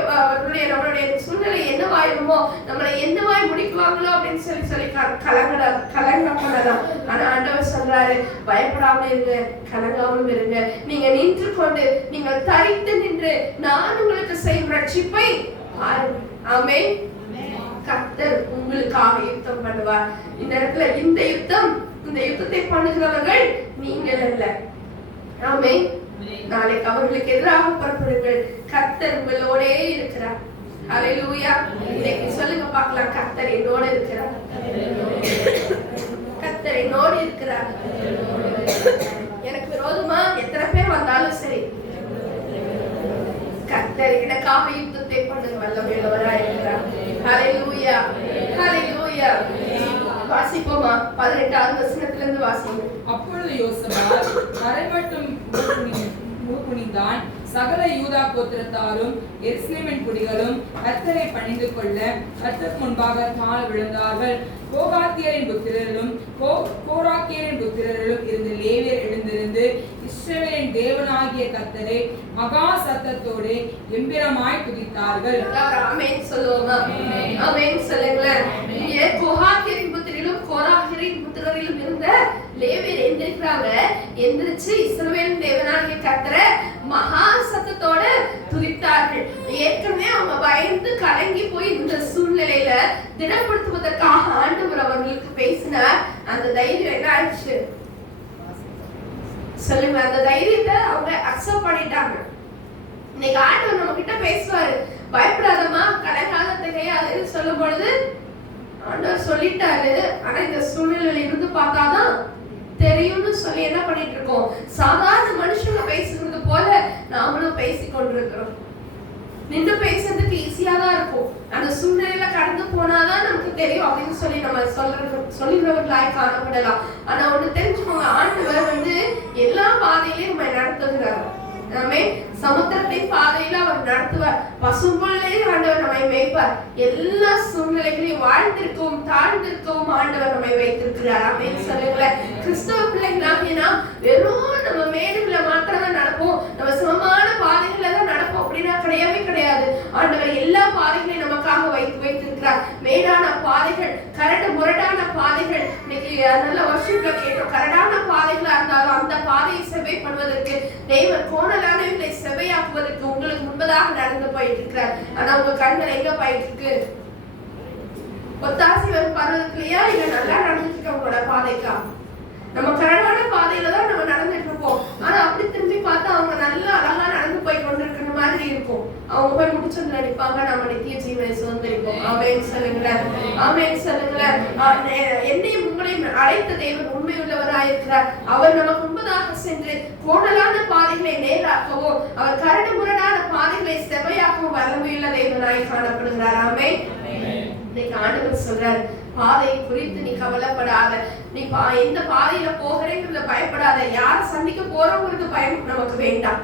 நம்மளுடைய சூழ்நிலை என்னவாயிருமோ, நம்மளை என்னவாய் முடிக்குவாங்களோ அப்படின்னு சொல்லி கலங்க பண்ணலாம். ஆனா ஆண்டவர் சொல்றாரு, பயப்படாம இருங்க, கலங்காமலும் இருங்க. நீங்க நின்று கொண்டு, நீங்கள் தரித்து நின்று நான் உங்களுக்கு செய்யும் ரட்சிப்பை பாருங்க. ஆமென். கர்த்தர் உங்களுக்காக யுத்தம் பண்ணுவார். இந்த இடத்துல இந்த யுத்தத்தை பண்ணுகிறவர்கள் நீங்கள் அல்ல. ஆமென். நாளைக்கு அவர்களுக்கு எதிராக புறப்படுங்கள். கர்த்தர் உங்களோடே இருக்கிறார். ஹல்லேலூயா. இன்னைக்கு சொல்லுங்க பார்க்கலாம், கர்த்தர் என்னோட இருக்கிறார். கர்த்தர் என்னோட இருக்கிறார். எனக்கு விரோதமா எத்தனை பேர் வந்தாலும் சரி, கர்த்தர் எனக்காக யுத்தத்தை பண்ண வல்லமையுள்ளவராய் இருக்கிறார். ஹல்லேலூயா. ஹல்லேலூயா. வாசிப்போமா? 18வது வசனத்துல இருந்து வாசிங்க. அப்பொழுது யோசபாத் தரைமட்டும் முகக்குனிந்தான். சகல யூதா கோத்திரத்தாரும் எருசலேமின் குடிகளும் கர்த்தரை பணிந்து கொள்ள கர்த்தருக்கு முன்பாக தாழ விழுந்தார்கள். கோகாத்தியரின் புத்திரரும் கோராக்கியரின் புத்திரரும் இருந்து லேவியர் எழுந்திருந்து இஸ்ரவேலின் தேவனாகிய கர்த்தரை மகா சத்தத்தோடு எம்பிரமாய் துதித்தார்கள். ஆமென் சொல்லுவோமா? ஆமென் சொல்லுங்களேன். இங்கே கோகாத்தியரின் புத்திரரும் கோராக்கியரின் புத்திரரிலும் இருந்த லேவியர் எந்திரிக்கிறாங்க. எந்திரிச்சு இஸ்ரவேலின் தேவனாகிய கர்த்தரை மகா சத்தத்தோட துதித்தார்கள். ஏற்கனவே அவங்க பயந்து கலங்கி போய் இந்த சூழ்நிலையில திடப்படுத்துவதற்காக ஆண்டவர் அவர்களுக்கு பேசினார். அந்த தைரியம் என்ன ஆயிடுச்சு சொல்லுங்க? அந்த தைரியத்தை அவங்க அக்செப்ட் பண்ணிட்டாங்க. இன்னைக்கு ஆண்டவர் நம்ம கிட்ட பேசுவாரு, பயப்படாதமா, கலங்காத திகையாதுன்னு சொல்லும் பொழுது ஆண்டவர் சொல்லிட்டாரு. ஆனா இந்த சூழ்நிலையில இருந்து பார்த்தாதான் தெரியும்னு சொல்லி என்ன பண்ணிட்டு இருக்கோம்? சாதாரண மனுஷங்க பேசுறது போல நாமளும் பேசிக் கொண்டிருக்கிறோம். நின்று பேசுறதுக்கு ஈஸியா தான் இருக்கும். அந்த சூழ்நிலையில கடந்து போனாதான் நமக்கு தெரியும் அப்படின்னு சொல்லி நம்ம சொல்லுகிறவர்களாய் காணப்படலாம். ஆனா ஒண்ணு தெரிஞ்சுக்கோங்க, ஆண்டவர் எல்லா பாதையிலையும் நம்ம நடத்துகிறார். சமுத்திரத்தின் பாதையில அவர் நடத்துவார். பசும்புல்லே ஆண்டவர் நம்மை மேய்ப்பார். எல்லா சூழ்நிலைகளையும் வாழ்ந்திருக்கவும் தாழ்ந்திருக்கவும் ஆண்டவர் நம்மை வைத்திருக்கிறார். ஆமென் சொல்லுங்களேன். கிறிஸ்தவ பிள்ளைகளாகிய நாம் வெறும் நம்ம மேடுகளை மாத்திரம் தான் நடப்போம், நம்ம சமமான பாதைகளை தான் நடப்போம் அப்படின்னா கிடையவே கிடையாது. ஆண்டவர் எல்லா பாதைகளையும் நமக்காக வைத்திருக்கிறார். மேடான பாதைகள், கரடு முரடான பாதைகள், இன்னைக்கு நல்ல வர்ஷிப்ல கேட்டோம், கரடான பாதைகளா இருந்தாலும் அந்த பாதையை செவ்வை பண்ணுவதற்கு தேவன் கோணலானவர்களை செவ்வையாக்குவதற்கு உங்களுக்கு முன்பதாக நடந்து போயிட்டு இருக்கிறார். ஆனா உங்க கண்கள் எங்க போயிட்டு இருக்கு? ஒத்தாசி வரும் பருவத்துலயா இல்ல நல்லா நடந்துட்டு இருக்க உங்களோட பாதைக்கா? நம்ம கரடான பாதையில தான் நம்ம நடந்துட்டு இருப்போம். ஆனா அப்படி திரும்பி பார்த்தா அவங்க நல்லா அழகா நடந்து போய் கொண்டிருக்கிற மாதிரி இருக்கும். அவங்க போய் முடிச்சதுல நினைப்பாங்க, நம்ம நித்திய ஜீவனை சுதந்திரிப்போம். ஆமென் சொல்லுங்களேன். ஆமென் சொல்லுங்களேன். என்னையும் உங்களையும் அழைத்த தேவன் உண்மையுள்ளவராயிருக்கிறார். அவர் நமக்கு முன்பதாக சென்று கோணலான பாதைகளை நேராக்கவோ அவர் கரடு முரடான பாதைகளை செவ்வையாக்கவும் வல்லமையுள்ள தேவனாய் காணப்படுகிறார். ஆமென். இன்னைக்கு ஆண்டவர் சொல்றார், பாதை குறித்து நீ கவலைப்படாத, நீ எந்த பாதையில போகிறேங்கிறத பயப்படாத, யாரை சந்திக்க போறோங்கிறது பயம் நமக்கு வேண்டாம்.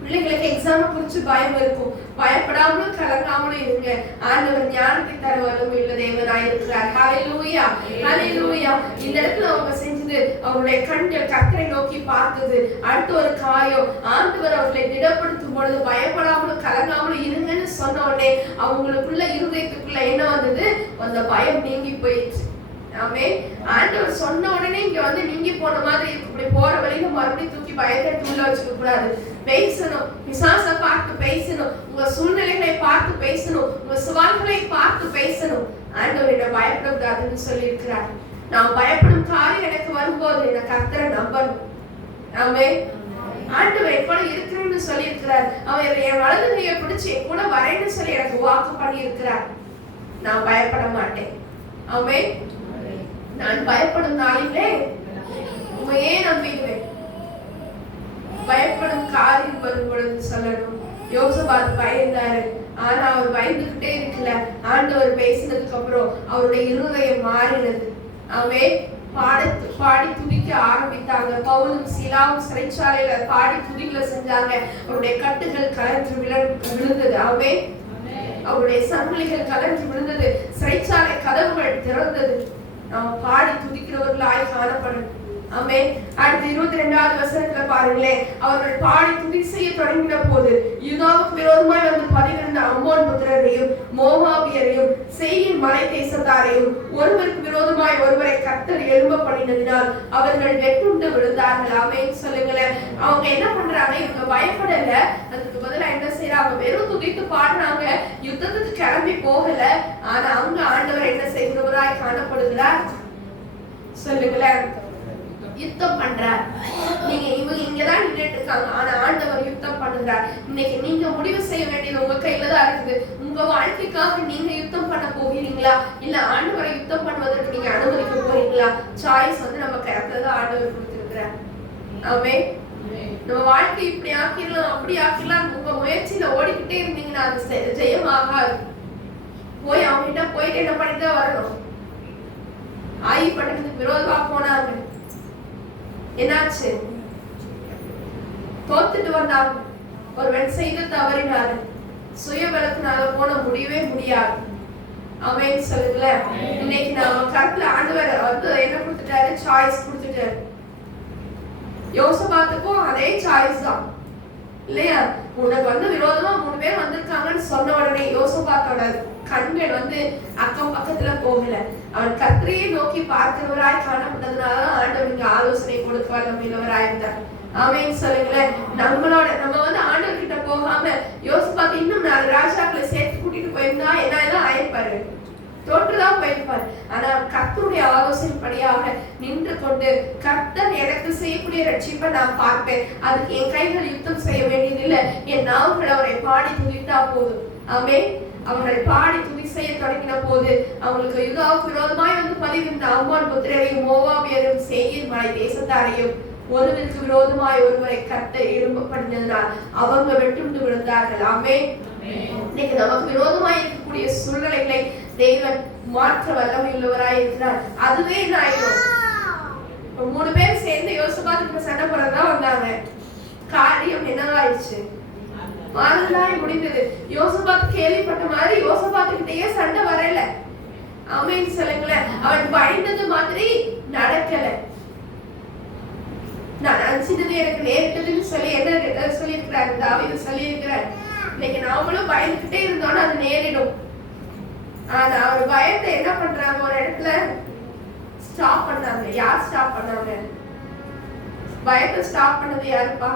பிள்ளைங்களுக்கு எக்ஸாம் குறிச்சு பயம் இருக்கும், பயப்படாமலும் கலங்காமலும் இருங்க. ஆண்டவர் ஞானத்தை தர வல்லமையுள்ள தேவனாய் இருக்கிறார். ஹல்லேலூயா, ஹல்லேலூயா. இந்த இடத்துல அவங்க செஞ்சது, அவருடைய கண்கள் கர்த்தரை நோக்கி பார்த்தது. அடுத்த ஒரு காரியம், ஆண்டவர் அவர்களை திடப்படுத்தும் பொழுது பயப்படாமலும் கலங்காமலும் இருங்கன்னு சொன்ன உடனே அவங்களுக்குள்ள இருதயத்துக்குள்ள என்ன வந்தது? அந்த பயம் நீங்கி போயிடுச்சு. ஆமென். ஆண்டவர் சொன்ன உடனே இங்க வந்து நீங்கி போன மாதிரி இருக்கு. இப்படி போற வழியில மறுபடியும் தூக்கி பயத்தை உள்ள வச்சுக்க கூடாது. பேசணும், பிசாசை பார்த்து பேசணும், உங்க சூழ்நிலைகளை பார்த்து பேசணும், உங்க சவால்களை பார்த்து பேசணும். ஆண்டவர் என்ன பயப்படக்கூடாதுன்னு சொல்லி இருக்கிறார். நான் பயப்படும் காரியம் எனக்கு வரும்போது என்ன கர்த்தரை நம்பணும். ஆமென். ஆண்டவர் என் கூட இருக்கிறேன்னு சொல்லி இருக்கிறார். அவர் என் வலது கையை பிடிச்சு என் கூட வரேன்னு சொல்லி எனக்கு வாக்கு பண்ணி இருக்கிறார். நான் பயப்பட மாட்டேன். ஆமென். நான் பயப்படும் நாளிலே உண்மையே நம்பிடுவேன். பயப்படும் காரியம் வரும் பொழுது சொல்லணும். யோசபாத் பயந்தாரு, ஆனா அவர் பயந்துகிட்டே இருக்கல. ஆண்டவர் பேசினதுக்கு அப்புறம் அவருடைய இருதயம் மாறினது. அவன் பாடி துதிக்க ஆரம்பித்தாங்க. பவுலும் சீலாவும் சிறைச்சாலையில பாடி துதிகளை செஞ்சாங்க. அவருடைய கட்டுகள் கலன்று விழுந்தது. அவன் அவருடைய சங்கிலிகள் கலன்று விழுந்தது. சிறைச்சாலை கதவுகள் திறந்தது. நாம் பாடி துதிக்கிறவர்களாய் காணப்படும். ஆமென். அடுத்து 22வது வசனத்துல பாருங்களேன். அவர்கள் பாடி துதி செய்ய தொடங்கின போது யூதாவுக்கு விரோதமாய் வந்து பதுங்கியிருந்த அம்மோன் புத்திரரையும் மோவாபியரையும் சேயீர் மலை தேசத்தாரையும் ஒருவருக்கு விரோதமாய் ஒருவரை கர்த்தர் எழும்ப பண்ணினதினால் அவர்கள் வெட்டுண்டு விழுந்தார்கள். ஆமென் சொல்லுங்களேன். அவங்க என்ன பண்றாங்க? இவங்க பயப்படல, அதுக்கு பதிலா என்ன செய்யறாங்க? வெறும் துதித்து பாடுறாங்க, யுத்தத்துக்கு கிளம்பி போகல. ஆனா அங்க ஆண்டவர் என்ன செய்கிறவராய் காணப்படுகிறார்? சொல்லுங்களேன். யுத்தம் பண்றார். நீங்க இவங்க இங்கதான் நின்றுட்டு இருக்காங்க, ஆனா ஆண்டவர் யுத்தம் பண்ணுறார். இன்னைக்கு நீங்க முடிவு செய்ய வேண்டியது உங்க கையில தான் இருக்குது. உங்க வாழ்க்கைக்காக நீங்க யுத்தம் பண்ண போகிறீங்களா, இல்ல ஆண்டவரை யுத்தம் பண்ணுவதற்கு நீங்க அனுமதிக்க போறீங்களா? சாய்ஸ் வந்து நம்ம கையில தான் ஆண்டவர் கொடுத்திருக்கிறார். ஆமென். நம்ம வாழ்க்கை இப்படி ஆக்கிடலாம் அப்படி ஆக்கிடலாம் உங்க முயற்சியில ஓடிக்கிட்டே இருந்தீங்கன்னா அது ஜெயமாகாது. போய் அவங்ககிட்ட போயிட்டு என்ன பண்ணிட்டு வரணும்? ஆயி பட்டணத்துக்கு விரோதமா போனாங்க. என்னாச்சு? தோத்துட்டு வந்தாங்க. ஒருவன் செய்து தவறினாரு. சுயபலத்தினால போன முடியவே முடியாது. ஆமென் சொல்லுங்களேன். இன்னைக்கு நாம கருத்துல ஆண்டவர் வந்து என்ன கொடுத்துட்டாரு? சாய்ஸ் கொடுத்துட்டாரு. யோசபாத்துக்கும் அதே சாய்ஸ் தான் இல்லையா? உனக்கு வந்து விரோதமா 3 பேர் வந்திருக்காங்கன்னு சொன்ன உடனே யோசபாத்தோட கண்கள் வந்து அக்கம் பக்கத்துல போகல. அவன் கர்த்தரையே நோக்கி பார்க்கிறவராய் காணப்பட்டதுனாலதான் ஆண்டவர் இங்க ஆலோசனை கொடுக்க வல்லமையுள்ளவராய் இருந்தார். ஆமென் சொல்லுங்களேன். நம்ம வந்து ஆண்டவர் கிட்ட போகாம யோசிப்பாத்து இன்னும் 4 ராஜாக்களை சேர்த்து கூட்டிட்டு போயிருந்தா என்ன எல்லாம் ஆயிருப்பாரு, தோற்றுதான் போயிருப்பார். ஆனா கர்த்தருடைய ஆலோசனைப்படியாக நின்று கொண்டு கர்த்தர் எனக்கு செய்யக்கூடிய ரட்சிப்பை நான் பார்ப்பேன், அதுக்கு என் கைகள் யுத்தம் செய்ய வேண்டியதில்லை, என் நாவுகள் அவரை பாடி துதித்தா போதும். ஆமென். அவர்கள் பாடி துதி செய்ய தொடங்கின போது அவங்களுக்கு யூதாவுக்கு விரோதமாய் வந்து பதிவிருந்த அம்மோன் புத்திரரையும் மோவாபியரையும் சேயீர் மலை தேசத்தாரையும் ஒருவருக்கு விரோதமாய் ஒருவரை கர்த்தர் எழும்ப பண்ணினதினால் அவங்க வெட்டுண்டு விழுந்தார்கள். ஆமென். இன்னைக்கு நமக்கு விரோதமாய் இருக்கக்கூடிய சூழ்நிலைகளை தேவன் மாற்ற வல்லமையுள்ளவராய் இருக்கிறார். அதுவே என்ன ஆயிடும்? 3 பேர் சேர்ந்து யோசபாத்துக்கு சண்டை போறதுதான் வந்தாங்க. காரியம் என்னவாயிடுச்சு? மாறுதலாய் முடிந்தது. யோசபாத் கேள்விப்பட்ட மாதிரி யோசபாத்துக்கிட்டயே சண்டை வரல. ஆமென் சொல்லுங்களேன். அவன் பயந்தது மாதிரி நடக்கல. நான் நினைச்சது எனக்கு நேரிட்டதுன்னு சொல்லி என்ன சொல்லியிருக்கிறாரு தாவீது சொல்லியிருக்கிறார். இன்னைக்கு நாமளும் பயந்துகிட்டே இருந்தோம்னா அது நேரிடும். ஆனா அவர் பயத்தை என்ன பண்றாங்க, ஒரு இடத்துல ஸ்டாப் பண்ணாங்க. யார் ஸ்டாப் பண்ணாங்க? பயத்தை ஸ்டாப் பண்ணது யாருப்பா?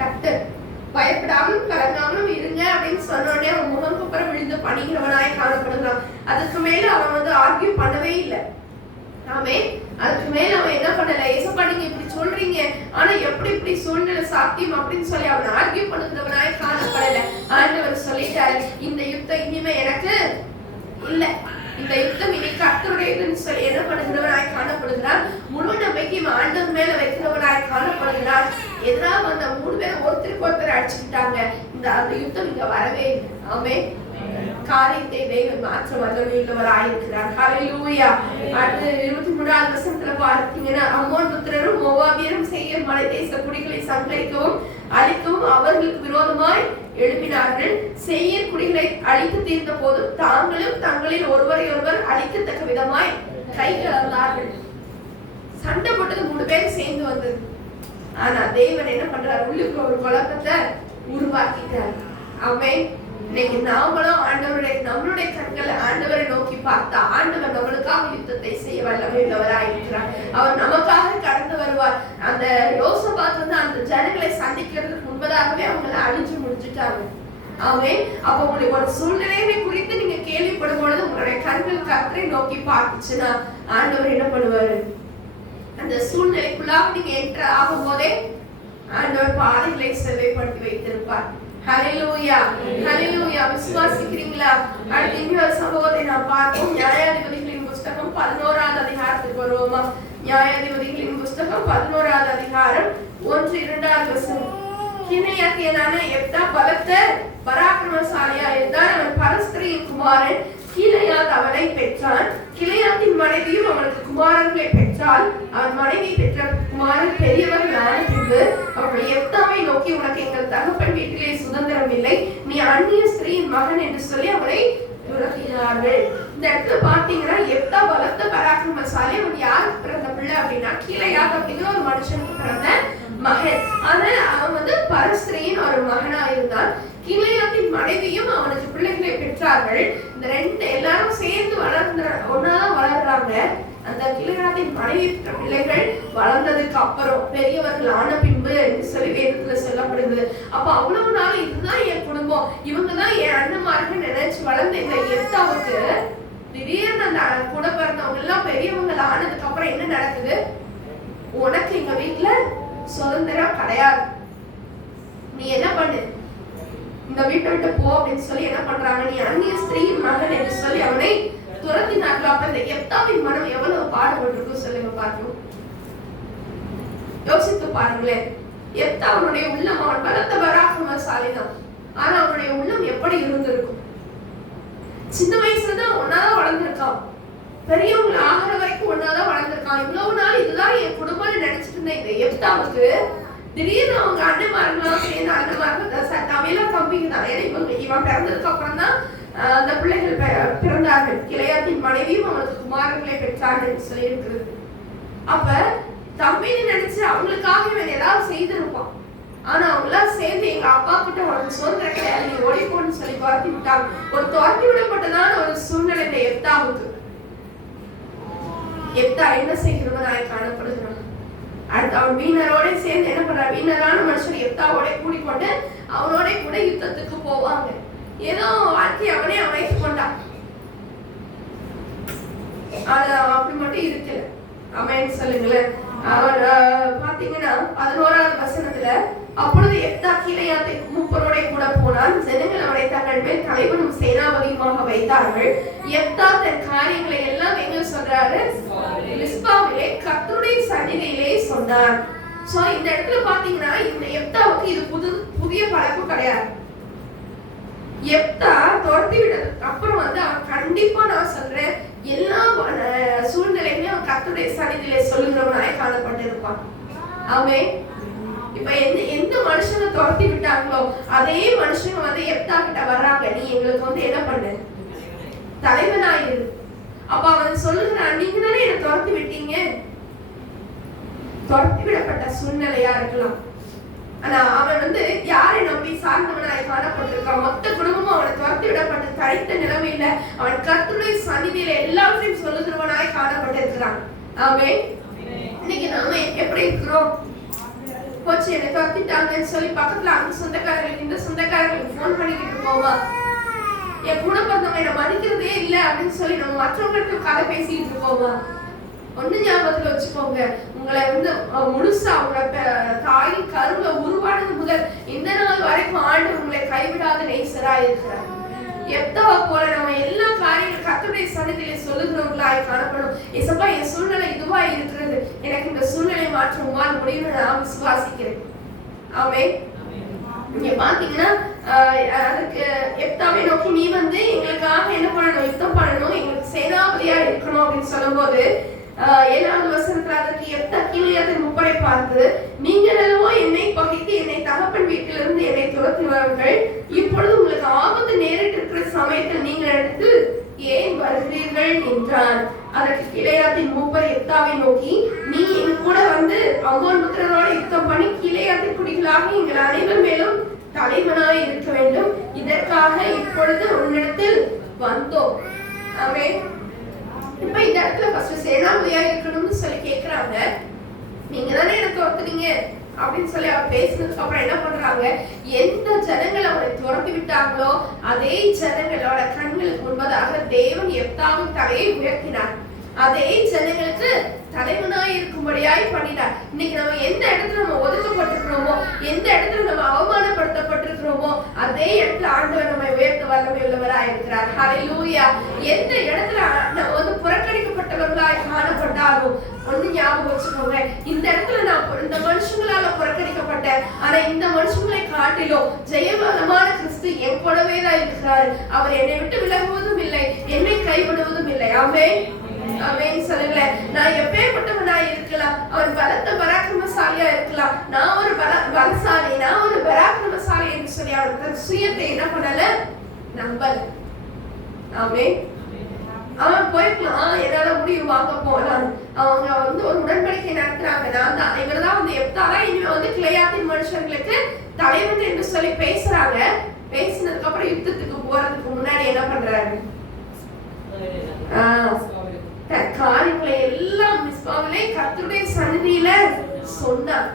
கர்த்தர். பயப்படாமலும் கலங்காமலும் இருங்க அப்படின்னு சொன்னோடனே அவன் முகம் குப்புற விழுந்து பணிகிறவனாய் காணப்படுகிறான். அதுக்கு மேல அவன் ஆர்கியூ பண்ணவே இல்லை. ஆமென். அதுக்கு மேல அவன் என்ன பண்ணல, ஏசப்பா நீங்க இப்படி சொல்றீங்க, ஆனா எப்படி இப்படி சூழ்நிலை சாத்தியம் அப்படின்னு சொல்லி அவன் ஆர்கியூ பண்ணுகிறவனாய் காணப்படல. ஆண்டவர் சொல்லிட்டாரு, இந்த யுத்தம் இனிமே எனக்கு இல்ல, இந்த யுத்தம் இனி கர்த்தருடையதுன்னு சொல்லி என்ன பண்ணுகிறவனாய் காணப்படுகிறான். முழு நம்பிக்கை ஆண்டவர் மேல வைக்கிறவனாய் காணப்படுகிறான். எதிராக வந்த 3 பேர் ஒருத்தருக்கு ஒருத்தர் அடிச்சுக்கிட்டாங்க. அந்த யுத்தம் இங்க வரவே இல்லை. ஆமென். காரியத்தை தேவன் மாற்ற வல்லமையுள்ளவராயிருக்கிறார். ஹல்லேலூயா. அடுத்து 23வது வசனத்துல பார்த்தீங்கன்னா, அம்மோன் புத்திரரும் மோவாபியரும் சேயீர் மலை தேச குடிகளை சங்கரிக்கவும் அழிக்கவும் அவர்களுக்கு விரோதமாய் எழுப்பினார்கள். சேயீர் குடிகளை அழித்து தீர்ந்த போதும் தாங்களும் தங்களில் ஒருவரை ஒருவர் அழிக்கத்தக்க விதமாய் கை கலந்தார்கள். சண்டை போட்டது 3 பேர் சேர்ந்து வந்தது. ஆனா தேவன் என்ன பண்றார், உள்ளுக்கு ஒரு குழப்பத்தை உருவாக்கிட்டார். ஆமென். இன்னைக்கு நாமளும் நம்மளுடைய கண்களை ஆண்டவரை நோக்கி பார்த்தா ஆண்டவர் நம்மளுக்காக யுத்தத்தை செய்ய வல்லமையுள்ளவராய் இருக்கிறார். அவர் நமக்காக கடந்து வருவார். அந்த யோசபாத் அந்த ஜனங்களை சந்திக்கிறதுக்கு முன்பதாகவே அவங்களை அழிஞ்சு முடிச்சுட்டாங்க. ஆமென். அப்ப உங்களுக்கு ஒரு சூழ்நிலையை குறித்து நீங்க கேள்விப்படும் பொழுது உங்களுடைய கண்கள் கர்த்தரை நோக்கி பார்த்துச்சுன்னா ஆண்டவர் என்ன பண்ணுவாரு, அந்த சூழ்நிலைக்குள்ளாக நீங்க என்டர் ஆகும் போதே ஆண்டவர் பாதைகளை செவ்வாய்ப்படுத்தி வைத்திருப்பார். ஹல்லேலூயா. ஹல்லேலூயா. விசுவாசிக்கிறீங்களா? அடுத்த இன்னொரு சம்பவத்தை நாம் பார்ப்போம். நியாயாதிபதிகளின் புஸ்தகம் 11வது அதிகாரத்துக்கு வருவோமா? நியாயாதிபதிகளின் புஸ்தகம் 11வது அதிகாரம் 1-2 வசனம். கிணையாத்தியனான எப்தா பலத்த பராக்கிரமசாலியா இருந்தான். அவன் பரஸ்திரியின் குமாரன் கீலேயாத் அவனை பெற்றான். கிளையாத்தின் மனைவியும் அவனுக்கு குமாரர்களை பெற்றாள். அவன் மனைவி பெற்ற குமாரர் பெரியவர்கள் ஆன பின்பு அவர்கள் எப்தாவை நோக்கி, உனக்கு எங்கள் தகப்பன் வீட்டிலே சுதந்திரம் இல்லை, நீ அந்நிய ஸ்திரீயின் மகன் என்று சொல்லி அவனை துரத்தினார்கள். இந்த இடத்துல பாத்தீங்கன்னா எப்தா பலத்த பராக்கிரமசாலி. அவன் யாருக்கு பிறந்த பிள்ளை அப்படின்னா கீலேயாத் அப்படிங்கிற ஒரு மனுஷனுக்கு பிறந்த மகன். ஆனா அவன் பரஸ்திரியின் ஒரு மகனா இருந்தான். கிளையாத்தின் மனைவியும் அவனுக்கு பிள்ளைகளை பெற்றார்கள். இந்த 2 எல்லாரும் சேர்ந்து ஒன்னாதான் வளர்றாங்க. அந்த கிளையாத்தின் மனைவி பெற்ற பிள்ளைகள் வளர்ந்ததுக்கு அப்புறம் பெரியவர்கள் ஆன பின்பு என்று சொல்லி வேதத்துல சொல்லப்படுகிறது. அப்ப அவ்வளவு நாள் இதுதான் என் குடும்பம், இவங்கதான் என் அண்ணன்மார்கள் நினைச்சு வளர்ந்த இந்த எப்தாவுக்கு திடீர்னு அந்த கூட பிறந்தவங்க எல்லாம் பெரியவங்க ஆனதுக்கு அப்புறம் என்ன நடக்குது, உனக்கு எங்க வீட்டுல சுதந்திரம் கிடையாது, நீ என்ன பண்ணு, இந்த வீட்டை விட்டு போ அப்படின்னு சொல்லி என்ன பண்றாங்க, நீ அந்நிய ஸ்திரீயின் மகன் என்று சொல்லி அவனை துரத்தினார்கள். அப்ப இந்த எப்தாவின் மனம் எவ்வளவு பாடுபட்டிருக்கும் சொல்லுங்க பார்க்கணும். யோசித்து பாருங்களேன். எப்தா அவனுடைய உள்ளம், அவன் பலத்த பராக்கிரமசாலிதான், ஆனா அவனுடைய உள்ளம் எப்படி இருந்திருக்கும். சின்ன வயசுலதான் ஒன்னாதான் வளர்ந்திருக்கான், பெரியவங்க ஆகிற வரைக்கும் ஒன்னாதான் வளர்ந்திருக்கான். இவ்வளவு நாள் இதுதான் என் குடும்பம்னு நினைச்சிட்டு இருந்த இந்த எப்தாவுக்கு திடீர்னு அவங்க அண்ணன்மார்களாம் சேர்ந்து அண்ணன்மார்கள் தவையெல்லாம் தம்பிக்குதான். ஏன்னா இவன் பிறந்ததுக்கு அப்புறம் தான் அந்த பிள்ளைகள் பிறந்தார்கள். கிளையாத்தின் மனைவியும் அவனுக்கு குமாரர்களை பெற்றார்கள் சொல்லி இருக்குது. அப்ப தம்பின்னு நினைச்சு அவங்களுக்காக இவன் ஏதாவது செய்திருப்பான். ஆனா அவங்களாம் சேர்ந்து எங்க அப்பா கிட்ட உனக்கு சுதந்திரம் கிடையாது, நீ ஓடிப்போன்னு சொல்லி துரத்தி விட்டாங்க. ஒரு துரத்தி விடப்பட்டதான ஒரு சூழ்நிலை இந்த எப்தாவுக்கு. எப்தா என்ன செய்கிறவனாய் காணப்படுகிறான். அடுத்து அவன் வீணரோட சேர்ந்து என்ன பண்ற, வீணரான மனுஷன் எப்தாவோட கூடிக்கொண்டு அவனோட கூட யுத்தத்துக்கு போவாங்க. ஏதோ வாழ்க்கை அவனே அமைத்து கொண்டான். அது அப்படி மட்டும் இருக்கல. அவன் சொல்லுங்களேன். அவன் பாத்தீங்கன்னா 11வது வசனத்துல, அப்பொழுது எப்தா கீலேயாத்தை மூப்பரோட கூட போனான். ஜனங்கள் அவனை தங்கள் மேல் தலைவனும் சேனாபதியுமாக வைத்தார்கள். எப்தா தன் காரியங்களை எல்லாம் எங்க சொல்றாரு, மிஸ்பாவிலே கர்த்தருடைய சந்நிதியிலே சொன்னார். சோ இந்த இடத்துல பாத்தீங்கன்னா இந்த எப்தாவுக்கு இது புதிய பழக்கம் கிடையாது. எப்தா துரத்தி விட்டதுக்கு அப்புறம் அவன் கண்டிப்பா நான் சொல்றேன் எல்லா சூழ்நிலையுமே அவன் கர்த்தருடைய சந்நிதியிலே சொல்லுகிறவனாய் காணப்பட்டிருப்பான். ஆமென். இப்ப எந்த மனுஷனை துரத்தி விட்டாங்களோ அதே மனுஷங்க வந்து எப்தா கிட்ட வர்றாங்க, நீ எங்களுக்கு வந்து என்ன பண்ணு, தலைவனாயிரு. அப்ப அவன் சொல்லுகிறான், நீங்க தானே என்ன துரத்தி விட்டீங்க. துரத்தி விடப்பட்ட சூழ்நிலையா இருக்கலாம். ஆனா அவன் வந்து யாரை நம்பி சார்ந்தவனாய் காணப்பட்டிருக்கான். மொத்த குடும்பமும் அவனை துரத்தி விடப்பட்ட தனித்த நிலைமையில அவன் கர்த்தருடைய சந்நிதியில எல்லாத்தையும் சொல்லுகிறவனாய் காணப்பட்டிருக்கிறான். ஆமென். இன்னைக்கு நாம எப்படி இருக்கிறோம்? போச்சு என்னை துரத்திட்டாங்கன்னு சொல்லி பக்கத்துல அந்த சொந்தக்காரர்களுக்கு இந்த சொந்தக்காரர்களுக்கு போன் பண்ணிக்கிட்டு போவா. என் கூட பிறந்தவங்க என்ன மதிக்கிறதே இல்லை அப்படின்னு சொல்லி நம்ம மற்றவங்களுக்கு கதை பேசிட்டு இருக்கோமா? ஒண்ணு ஞாபகத்துல வச்சுக்கோங்க, உங்களை வந்து முழுசா உங்களோட தாயின் கருவுல உருவானது முதல் இந்த நாள் வரைக்கும் ஆண்டு உங்களை கைவிடாத நேசரா இருக்கிறார். எப்தாவை போல நம்ம எல்லா காரியங்களும் கர்த்தருடைய சந்நிதியிலே சொல்லுகிறவர்களாய் காணப்படும். ஏசப்பா, என் சூழ்நிலை இதுவா இருக்கிறது, எனக்கு இந்த சூழ்நிலை மாற்ற உங்களால் முடியும்னு நான் விசுவாசிக்கிறேன். ஆமென். நீங்க பாத்தீங்கன்னா அதுக்கு எப்தாவை நோக்கி நீ வந்து எங்களுக்காக என்ன பண்ணணும், யுத்தம் பண்ணணும், எங்களுக்கு சேனாபதியா இருக்கணும் அப்படின்னு சொல்லும் போது 7வது வசனத்துல அதற்கு எப்தா கீலேயாத்தின் மூப்பரை பார்த்து, நீங்கள் அல்லவோ என்னை பகைத்து என்னை தகப்பன் வீட்டிலிருந்து என்னை துரத்துவார்கள், இப்பொழுது உங்களுக்கு ஆபத்து நேரிட்டு இருக்கிற சமயத்தில் நீங்கள் எடுத்து ஏன் வருகிறீர்கள் என்றான். அதற்கு கீலேயாத்தின் மூப்பர் எப்தாவை நோக்கி, நீ என் கூட வந்து அம்மோன் புத்திரரோட யுத்தம் பண்ணி கீலேயாத்தின் குடிகளாக எங்கள் அனைவர் மேலும் தலைவனாய் இருக்க வேண்டும், இதற்காக இப்பொழுது உன்னிடத்தில் வந்தோம். ஆமென். இப்ப இந்த இடத்துல ஃபர்ஸ்ட் சேனாபதியா இருக்கணும்னு சொல்லி கேக்குறாங்க. நீங்க தானே எனக்கு துரத்துனீங்க அப்படின்னு சொல்லி அவர் பேசினதுக்கு அப்புறம் என்ன பண்றாங்க, எந்த ஜனங்கள் அவரை துரத்தி விட்டாங்களோ அதே ஜனங்களோட கண்களுக்கு முன்பதாக தேவன் எப்தாவின் தலையை உயர்த்தினார். அதே ஜனங்களுக்கு தலைவனாய் இருக்கும்படியாய் பண்ணினார். இன்னைக்கு நம்ம எந்த இடத்துல நம்ம ஒதுக்கப்பட்டிருக்கிறோமோ, எந்த இடத்துல நம்ம அவமானப்படுத்தப்பட்டிருக்கிறோமோ அதே இடத்துல ஆண்டவர் நம்மை உயர்த்த வல்லமை உள்ளவராய் இருக்கிறார். ஹல்லேலூயா. எந்த இடத்துல நம்ம வந்து புறக்கணிக்கப்பட்டவர்களாய் காணப்பட்டாலும் ஒண்ணு ஞாபகம் வச்சுக்கோங்க, இந்த இடத்துல நான் இந்த மனுஷங்களால புறக்கணிக்கப்பட்டேன், ஆனா இந்த மனுஷங்களை காட்டிலும் ஜெயபலமான கிறிஸ்து என் கூடவே தான் இருக்கிறார். அவர் என்னை விட்டு விலகுவதும் இல்லை, என்னை கைவிடுவதும் இல்லை. ஆமென். ஆமென் சொல்லுங்க. நான் எப்பேற்பட்டவனா இருக்கலாம், அவன் பலத்த பராக்கிரமசாலியா இருக்கலாம், நான் ஒரு பலசாலி, நான் ஒரு பராக்கிரமசாலி என்று சொல்லி அவன் தன் சுயத்தை என்ன பண்ணல, நம்பல. ஆமென். அவன் போய்க்கலாம், என்னால முடியும், வாங்க போலாம். அவங்க வந்து ஒரு உடன்படிக்கை நடத்துறாங்க, நான் தான் இவர்தான் வந்து எப்தாதான் இனிமே வந்து கிலேயாத்தின் மனுஷங்களுக்கு தலைவன் என்று சொல்லி பேசுறாங்க. பேசினதுக்கு அப்புறம் யுத்தத்துக்கு போறதுக்கு முன்னாடி என்ன பண்றாரு, காரியங்களை எல்லாம் மிஸ்பாவிலே கர்த்தருடைய சந்நிதியில சொன்னார்.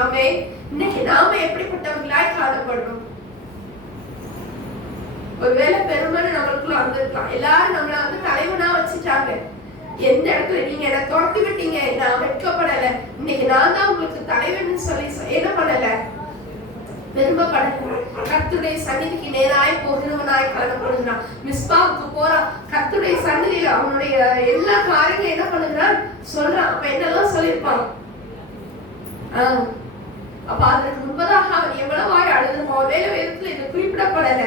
ஆமென். இன்னைக்கு நாம எப்படிப்பட்டவர்களாய் காணப்படுறோம்? ஒருவேளை பெருமனை நம்மளுக்குள்ள வந்திருக்கலாம், எல்லாரும் நம்மள வந்து தலைவனா வச்சுட்டாங்க. எந்த இடத்துல நீங்க என்ன துரத்தி விட்டீங்க, நான் வெட்கப்படல, இன்னைக்கு நான் தான் உங்களுக்கு தலைவன் சொல்லி என்ன பண்ணல, பெருமைப்படல. கர்த்தருடைய சந்நிதிக்கு நேராய் போகிறவனாய் காணப்படுகிறான். மிஸ்பாவுக்கு போறான், கர்த்தருடைய சந்நிதியில அவனுடைய எல்லா காரியங்களும் என்ன பண்ணுகிறான் சொல்றான். அப்ப என்னெல்லாம் சொல்லியிருப்பான்? அப்ப அதற்கு முன்பதாக அவன் எவ்வளவாய் அழுதுருப்பான். வேலை வேதத்துல இது குறிப்பிடப்படல.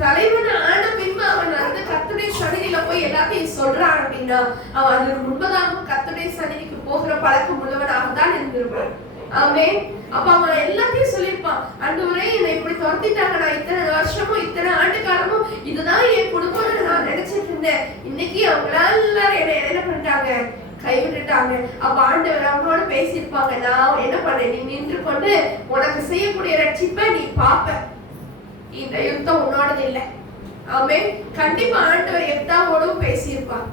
தலைவன் ஆன பின்பு அவன் வந்து கர்த்தருடைய சந்நிதியில போய் எல்லாத்தையும் சொல்றான் அப்படின்னா அவன் அதற்கு முன்பதாக கர்த்தருடைய சந்நிதிக்கு போகிற பழக்கம் உள்ளவனாக தான் இருந்திருப்பான். ஆமென். அப்ப அவன் எல்லாத்தையும் சொல்லியிருப்பான், ஆண்டவரே என்னை இப்படி துரத்திட்டாங்க, நான் இத்தனை வருஷமும் இத்தனை ஆண்டு காலமும் இதுதான் என் குடும்பம்னு நான் நினைச்சிட்டு இருந்தேன், இன்னைக்கு அவங்க எல்லாரும் என்னை என்ன பண்ணிட்டாங்க, கைவிட்டுட்டாங்க. அப்ப ஆண்டவர் அவனோட பேசியிருப்பாங்க, நான் என்ன பண்ணேன், நீ நின்று கொண்டு உனக்கு செய்யக்கூடிய ரட்சிப்பை நீ பாப்ப, இந்த யுத்தம் உன்னோடது இல்லை. ஆமென். கண்டிப்பா ஆண்டவர் எப்தாவோடும் பேசியிருப்பான்.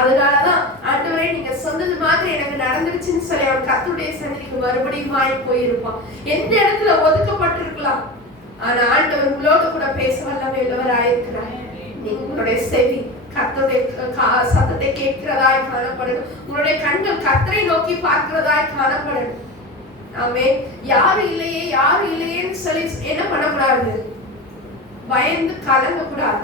அதனாலதான் ஆண்டவரே நீங்க சொன்னது மாதிரி எனக்கு நடந்துருச்சுன்னு சொல்லி அவன் கர்த்தருடைய சந்நிதிக்கு மறுபடியும் போயிருப்பான். எந்த இடத்துல ஒதுக்கப்பட்டிருக்கலாம், ஆனா ஆண்டவர் உங்களோட கூட பேச வல்லமை உள்ளவராயிருக்கிறார். உங்களுடைய செவி கர்த்தருடைய சத்தத்தை கேட்கிறதாய் காணப்படணும். உங்களுடைய கண்கள் கர்த்தரை நோக்கி பார்க்கிறதாய் காணப்படணும். ஆமென். யாரும் இல்லையே யாரும் இல்லையேன்னு சொல்லி என்ன பண்ணக்கூடாது, பயந்து கலங்க கூடாது.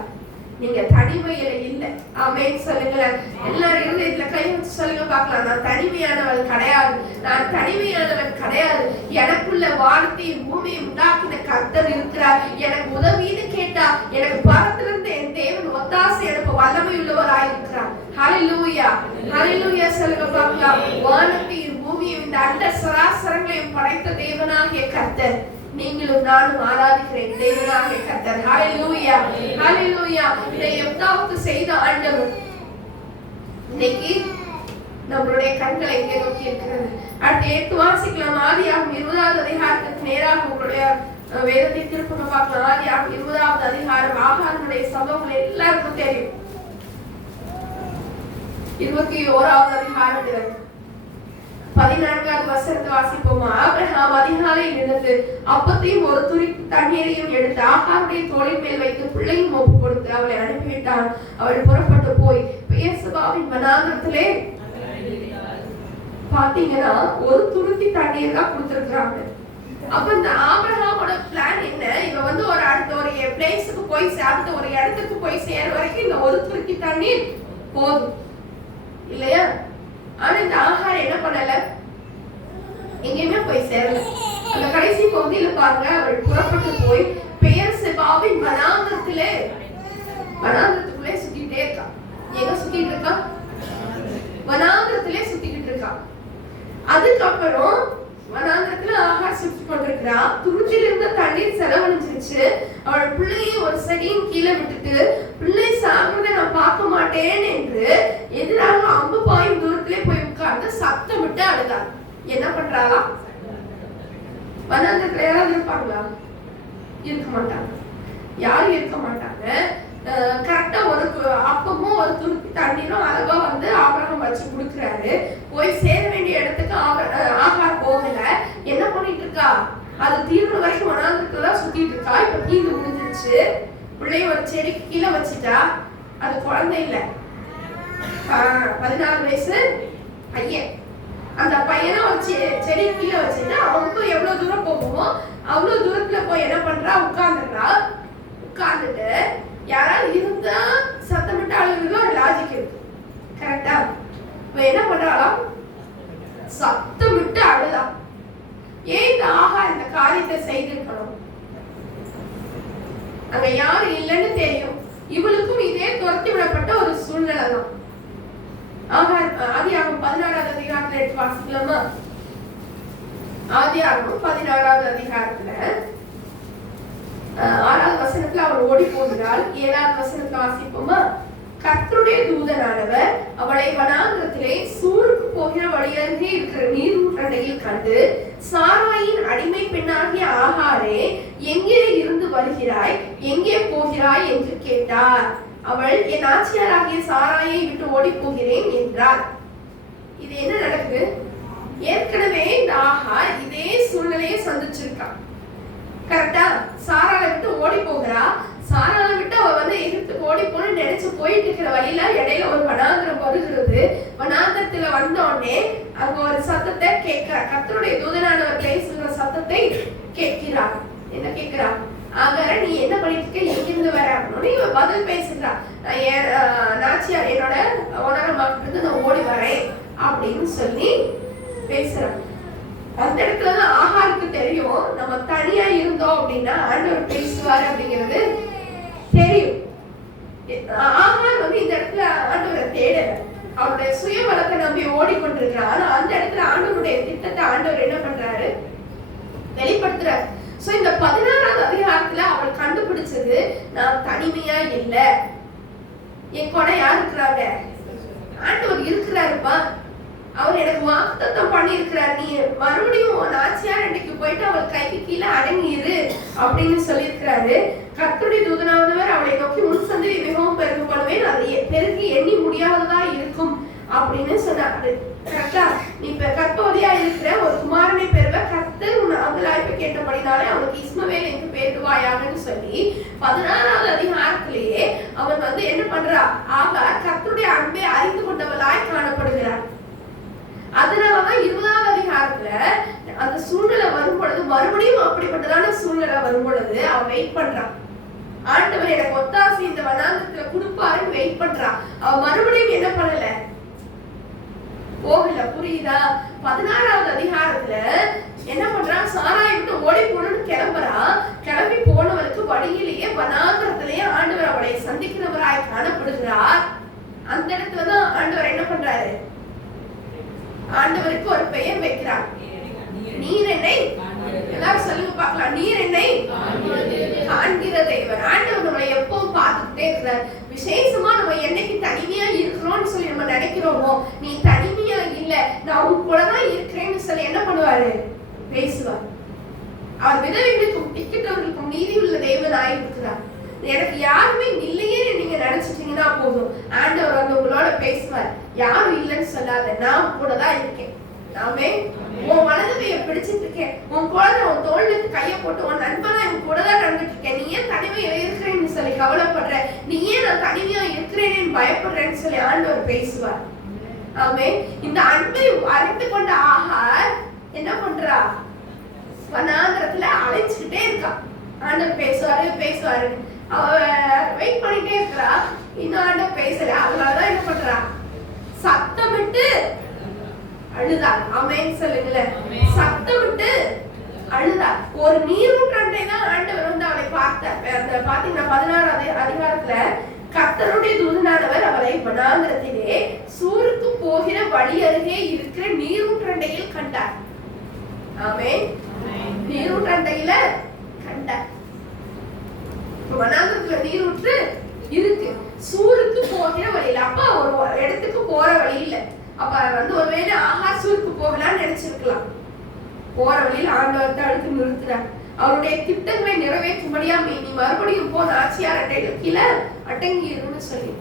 நீங்க தனிமையில இல்லை. ஆமென் சொல்லுங்களேன். எல்லாரும் இதுல கை வச்சு சொல்லுங்க பார்க்கலாம், நான் தனிமையானவள் கிடையாது, நான் தனிமையானவன் கிடையாது, எனக்குள்ள வானத்தையும் பூமியை உண்டாக்கின கர்த்தர் இருக்கிறார், எனக்கு உதவின்னு கேட்டா எனக்கு பரத்திலிருந்து என் தேவன் ஒத்தாசை எனக்கு வல்லமை உள்ளவராய் இருக்கிறார். ஹல்லேலூயா. ஹல்லேலூயா சொல்லுங்க பார்க்கலாம். வானத்தையும் பூமியை இந்த அண்ட சராசரங்களையும் படைத்த தேவனாகிய கர்த்தர், நீங்களும் நானும் ஆராதிக்கிறேன் தேவனாகிய கர்த்தர். ஹalleluya, ஹalleluya. இதை எவ்தாவது செய்த ஆண்டவர் இன்னைக்கு நம்மளுடைய கண்களை எங்கே நோக்கி இருக்கிறது? அடுத்து 8 வாசிக்கலாம். ஆதியாகமம் 20வது அதிகாரத்துக்கு நேராக உங்களுடைய வேதத்தை திருப்பங்க பார்க்கலாம். ஆதியாகமம் 20வது அதிகாரம். ஆகாரனுடைய சம்பவங்கள் எல்லாருக்கும் தெரியும். 21வது அதிகாரம் 14வது வசனத்தை வாசிப்போமா. ஆபிரகாம் அதிகாலையில் எழுந்து அப்பத்தையும் ஒரு துருத்தி தண்ணீரையும் எடுத்து ஆகாருடைய தோளின் மேல் வைத்து பிள்ளையும் ஒப்பு கொடுத்து அவளை அனுப்பிவிட்டான். அவள் புறப்பட்டு போய் பெயர்செபாவின் வனாந்தரத்திலே பாத்தீங்கன்னா ஒரு துருத்தி தண்ணீர் தான் கொடுத்திருக்கிறாங்க. அப்ப இந்த ஆபிரகாமோட பிளான் என்ன? இவ வந்து ஒரு அடுத்த ஒரு பிளேஸுக்கு போய் சேர்ந்து ஒரு இடத்துக்கு போய் சேர வரைக்கும் இந்த ஒரு துருத்தி தண்ணீர் போதும் இல்லையா? ஆனா இந்த ஆகாரம் என்ன பண்ணல, எங்கேயுமே போய் சேரல. அந்த கடைசி பகுதியில பாருங்க, அவள் புறப்பட்டு போய் பெயர்செபாவின் வனாந்தரத்திலே, வனாந்தரத்துக்குள்ளே சுத்திட்டே இருக்கா. எங்க சுத்திட்டு இருக்கா? வனாந்தரத்திலே சுத்திக்கிட்டு இருக்கா. அதுக்கப்புறம் வனாந்தரத்துல ஆகார் சுற்றி கொண்டிருக்கிறா. துருத்தில இருந்த தண்ணீர் செலவழிஞ்சிருச்சு. அவள் பிள்ளையை ஒரு செடியின் கீழே விட்டுட்டு பிள்ளை சாகிறத நான் பார்க்க மாட்டேன் என்று எதிராக அம்பு பாயும் தூரத்திலே போய் உட்கார்ந்து சத்தம் விட்டு அழுதா. என்ன பண்றாளா? வனாந்தரத்துல யாராவது இருப்பாங்களா? இருக்க மாட்டாங்க. யாரும் இருக்க மாட்டாங்க. கரெக்டா ஒரு அப்பமும் ஒரு துருத்தி தண்ணீரும் அளவா வந்து ஆபிரகாம் வச்சு கொடுக்குறாரு. போய் சேர வேண்டிய இடத்துக்கு ஆகார் போகல. என்ன பண்ணிட்டு இருக்கா? அது தீர்வு வரைக்கும் வனாந்தரத்துல சுத்திட்டு இருக்கா. இப்ப தீர்வு முடிஞ்சிருச்சு. பிள்ளைய ஒரு செடிக்கு கீழே வச்சுட்டா. அது குழந்தை இல்ல, 14 வயசு பையன். அந்த பையனை ஒரு செடி கீழே வச்சுட்டு அவனுக்கும் எவ்வளவு தூரம் போகுமோ அவ்வளவு தூரத்துல போய் என்ன பண்றா? உட்கார்ந்துடுறா. உட்கார்ந்துட்டு யாராவது இருந்தா சத்தமிட்டு அழுகுறது ஒரு லாஜிக் இருக்கு, கரெக்டா? இப்ப என்ன பண்றாளாம்? சத்தமிட்டு அழுதா. ஏன் இந்த ஆகார் இந்த காரியத்தை செய்திருக்கணும்? அங்க யாரும் இல்லைன்னு தெரியும். இவளுக்கும் இதே துரத்தி விடப்பட்ட ஒரு சூழ்நிலை தான். ஆதியாகமம் 16வது அதிகாரத்துல எடுத்து வாசிக்கலாமா? ஆதியாகமம் 16வது அதிகாரத்துல 6வது வசனத்துல அவள் ஓடி போகிறாள். 7வது வசனத்துல வாசிப்போமா. கர்த்தருடைய தூதனானவர் அவளை வனாந்தரத்திலே சூருக்கு போகிற வழியருகே இருக்கிற நீரூற்றண்டையில் கண்டு, சாராயின் அடிமை பெண்ணாகிய ஆகாரே, எங்கே இருந்து வருகிறாய், எங்கே போகிறாய் என்று கேட்டார். அவள், என் ஆட்சியாராகிய சாராயை விட்டு ஓடி போகிறேன் என்றார். இது என்ன நடக்குது? ஏற்கனவே இந்த ஆகார் இதே சூழ்நிலையை சந்திச்சிருக்கான், கரெக்டா? சாராளை விட்டு ஓடி போகிறா. சாராளை விட்டு அவ வந்து எகிப்துக்கு ஓடி போன்னு நினைச்சு போயிட்டு இருக்கிற வழியில இடையில ஒரு வனாந்திரம் வருகிறது. வனாந்திரத்துல வந்த உடனே அங்க ஒரு சத்தத்தை கேட்கிறா. கர்த்தருடைய தூதனானவர் பேசுகிற சத்தத்தை கேட்கிறார். என்ன கேட்கிறா? ஆகார, நீ என்ன பண்ணிட்டு இருக்க, எங்கிருந்து வர அப்படின்னு இவ பதில் பேசுறா. நாச்சியார் என்னோட ஓனரமாக்கிட்டு நான் ஓடி வரேன் அப்படின்னு சொல்லி பேசுறான். அந்த இடத்துலதான் ஆகாருக்கு தெரியும், நம்ம தனியா இருந்தோம் அப்படின்னா ஆண்டவர் பேசுவாரு அப்படிங்கிறது தெரியும். ஆகார் வந்து இந்த இடத்துல ஆண்டவரை தேடல, அவருடைய சுயபலத்தை நம்பி ஓடிக்கொண்டிருக்கிறார். ஆனா அந்த இடத்துல ஆண்டவருடைய திட்டத்தை ஆண்டவர் என்ன பண்றாரு? வெளிப்படுத்துறாரு. சோ இந்த 16வது அதிகாரத்துல அவள் கண்டுபிடிச்சது, நான் தனிமையா இல்ல, என் கூட யார் இருக்கிறாங்க? ஆண்டவர் இருக்கிறாருப்பா. அவர் எனக்கு வாக்குத்தத்தம் பண்ணியிருக்கிறார், நீ மறுபடியும் நாச்சியார் அன்னைக்கு போயிட்டு அவள் கைக்கு கீழே அடங்கிரு அப்படின்னு சொல்லியிருக்கிறாரு. கர்த்தருடைய தூதனானவர் அவளை நோக்கி, முன் சந்ததி மிகவும் பெருகப்படுவேன், அது பெருகி எண்ணி முடியாததா இருக்கும் அப்படின்னு சொன்னாரு. கரெக்டா? நீ இப்ப கற்பவதியா இருக்கிற, ஒரு குமாரனை பெறுவ, கர்த்தர் உன் அங்கலாய்ப்பை கேட்டபடினாலே அவனுக்கு இஸ்மவேல் என்று பேருவாயாகன்னு சொல்லி 16வது அதிகாரத்திலேயே அவன் வந்து என்ன பண்றா? ஆகார் கர்த்தருடைய அன்பை அறிந்து கொண்டவளாய் காணப்படுகிறார். அதனாலதான் 20வது அதிகாரத்துல அந்த சூழ்நிலை வரும் பொழுது, மறுபடியும் அப்படிப்பட்டதான சூழ்நிலை வரும் பொழுது அவன் வெயிட் பண்றான். ஆண்டவர் எனக்கு ஒத்தாசை இந்த வனாந்தரத்துல கொடுப்பாருன்னு வெயிட் பண்றான். அவன் மறுபடியும் என்ன பண்ணல? போகல. புரியுதா? 16வது அதிகாரத்துல என்ன பண்றான்? சாராயை விட்டு ஓடி போகணும்னு கிளம்புறா. கிளம்பி போனவருக்கு வழியிலேயே வனாந்தரத்திலேயே ஆண்டவர் அவளை சந்திக்கிறவராய் காணப்படுகிறார். அந்த இடத்துலதான் ஆண்டவர் என்ன பண்றாரு? ஆண்டவருக்கு ஒரு பெயர் வைக்கிறார். நீர் என்னை, எல்லாரும் சொல்லுங்க பார்க்கலாம், நீர் என்னை காண்கிற தேவன். ஆண்டவர் நம்மளை எப்பவும் பார்த்துக்கிட்டே இருக்கிறார். விசேஷமா நம்ம என்னைக்கு தனிமையா இருக்கிறோம்னு சொல்லி நம்ம நினைக்கிறோமோ, நீ தனிமையா இல்ல, நான் உன் கூடதான் இருக்கிறேன்னு சொல்லி என்ன பண்ணுவாரு, பேசுவார். அவர் விதவைகளுக்கும் திக்கிட்டவர்களுக்கும் நீதி உள்ள தேவனாய் இருக்கிறார். எனக்கு யாருமே இல்லையே நீங்க நினைச்சிட்டீங்கன்னா போதும், ஆண்டவர் வந்து உங்களோட பேசுவார். யாரும் இல்லைன்னு சொல்லாத, நான் கூட தான் இருக்கேன். நாமே உன் வலதுகையை பிடிச்சிட்டு இருக்கேன், உன் குழந்தை உன் தோளுக்கு கையை போட்டு உன் நண்பனா என் கூட தான் நடந்துட்டு இருக்கேன். நீ ஏன் தனிமையில இருக்கிறேன்னு சொல்லி கவலைப்படுற, நீ ஏன் நான் தனிமையா இருக்கிறேன்னு பயப்படுறேன்னு சொல்லி ஆண்டவர் பேசுவார். ஆமே. இந்த அன்பை அறிந்து கொண்ட ஆகார் என்ன பண்றா, வனாந்திரத்துல அழைச்சுக்கிட்டே இருக்கா. ஆண்டவர் பேசுவாரு பேசுவாரு, அவ வெயிட் பண்ணிட்டே இருக்கிறா. இன்னும் ஆண்டவர் பேசல. அதனாலதான் என்ன பண்றா, சத்தமிட்டு அழுதார். ஆமென் சொல்லுங்களேன். சத்தமிட்டு அழுதார். ஒரு நீரூற்றண்டை தான் ஆண்டவர் வந்து அவளை பார்த்தார். அந்த பாத்தீங்கன்னா 16வது அதிகாரத்துல கர்த்தருடைய தூதனானவர் அவளை வனாந்திரத்திலே சூருக்கு போகிற வழி அருகே இருக்கிற நீரூற்றண்டையில் கண்டார். ஆமென். நீரூற்றண்டையில கண்டார். வனாந்திரத்துல நீரூற்று இருக்கு, சூருக்கு போகிற வழியில. அப்ப ஒரு இடத்துக்கு போற வழி இல்ல. அப்ப வந்து ஒருவேளை ஆகார் சூருக்கு போகலாம்னு நினைச்சிருக்கலாம். போற வழியில ஆண்டவர் தடுத்து நிறுத்துறார். அவருடைய திட்டங்களை நிறைவேற்றும்படியா நீ மறுபடியும் போன ஆட்சியார் கீழே அடங்கி இருன்னு சொல்லி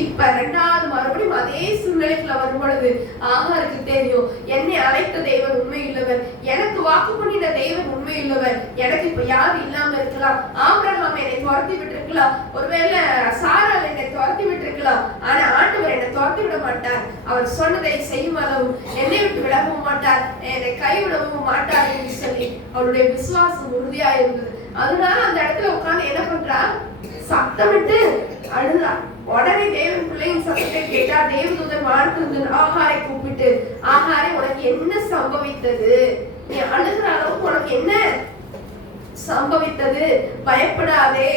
இப்ப ரெண்டாவது மறுபடியும் அதே சூழ்நிலைக்குள்ள வரும் பொழுது ஆகாருக்கு தெரியும், என்னை அழைத்த தேவன் உண்மை உள்ளவர், எனக்கு வாக்கு பண்ணின தேவன் உண்மை உள்ளவர். எனக்கு இப்ப யாரும் இல்லாம இருக்கலாம், ஆபிரகாம் என்னை துரத்தி விட்டுருக்கலாம், ஒருவேளை சாராள் என்னை துரத்தி விட்டுருக்கலாம், ஆனா ஆண்டவர் என்னை துரத்தி விட மாட்டார். அவர் சொன்னதை செய்யும் அளவும் என்னை விட்டு விலகவும் மாட்டார், என்னை கைவிடவும் மாட்டார் என்று சொல்லி அவருடைய விசுவாசம் உறுதியா இருந்தது. அதனால அந்த இடத்துல உட்கார்ந்து என்ன பண்றா, சத்தமிட்டு அழுதா. உடனே தேவன் பிள்ளையின் சத்தத்தை கேட்டார். தேவதூதன் வானத்திலிருந்து ஆகாரை கூப்பிட்டு, ஆகாரே உனக்கு என்ன சம்பவித்தது, நீ அழுகிற அளவுக்கு உனக்கு என்ன சம்பவித்தது, பயப்படாதே.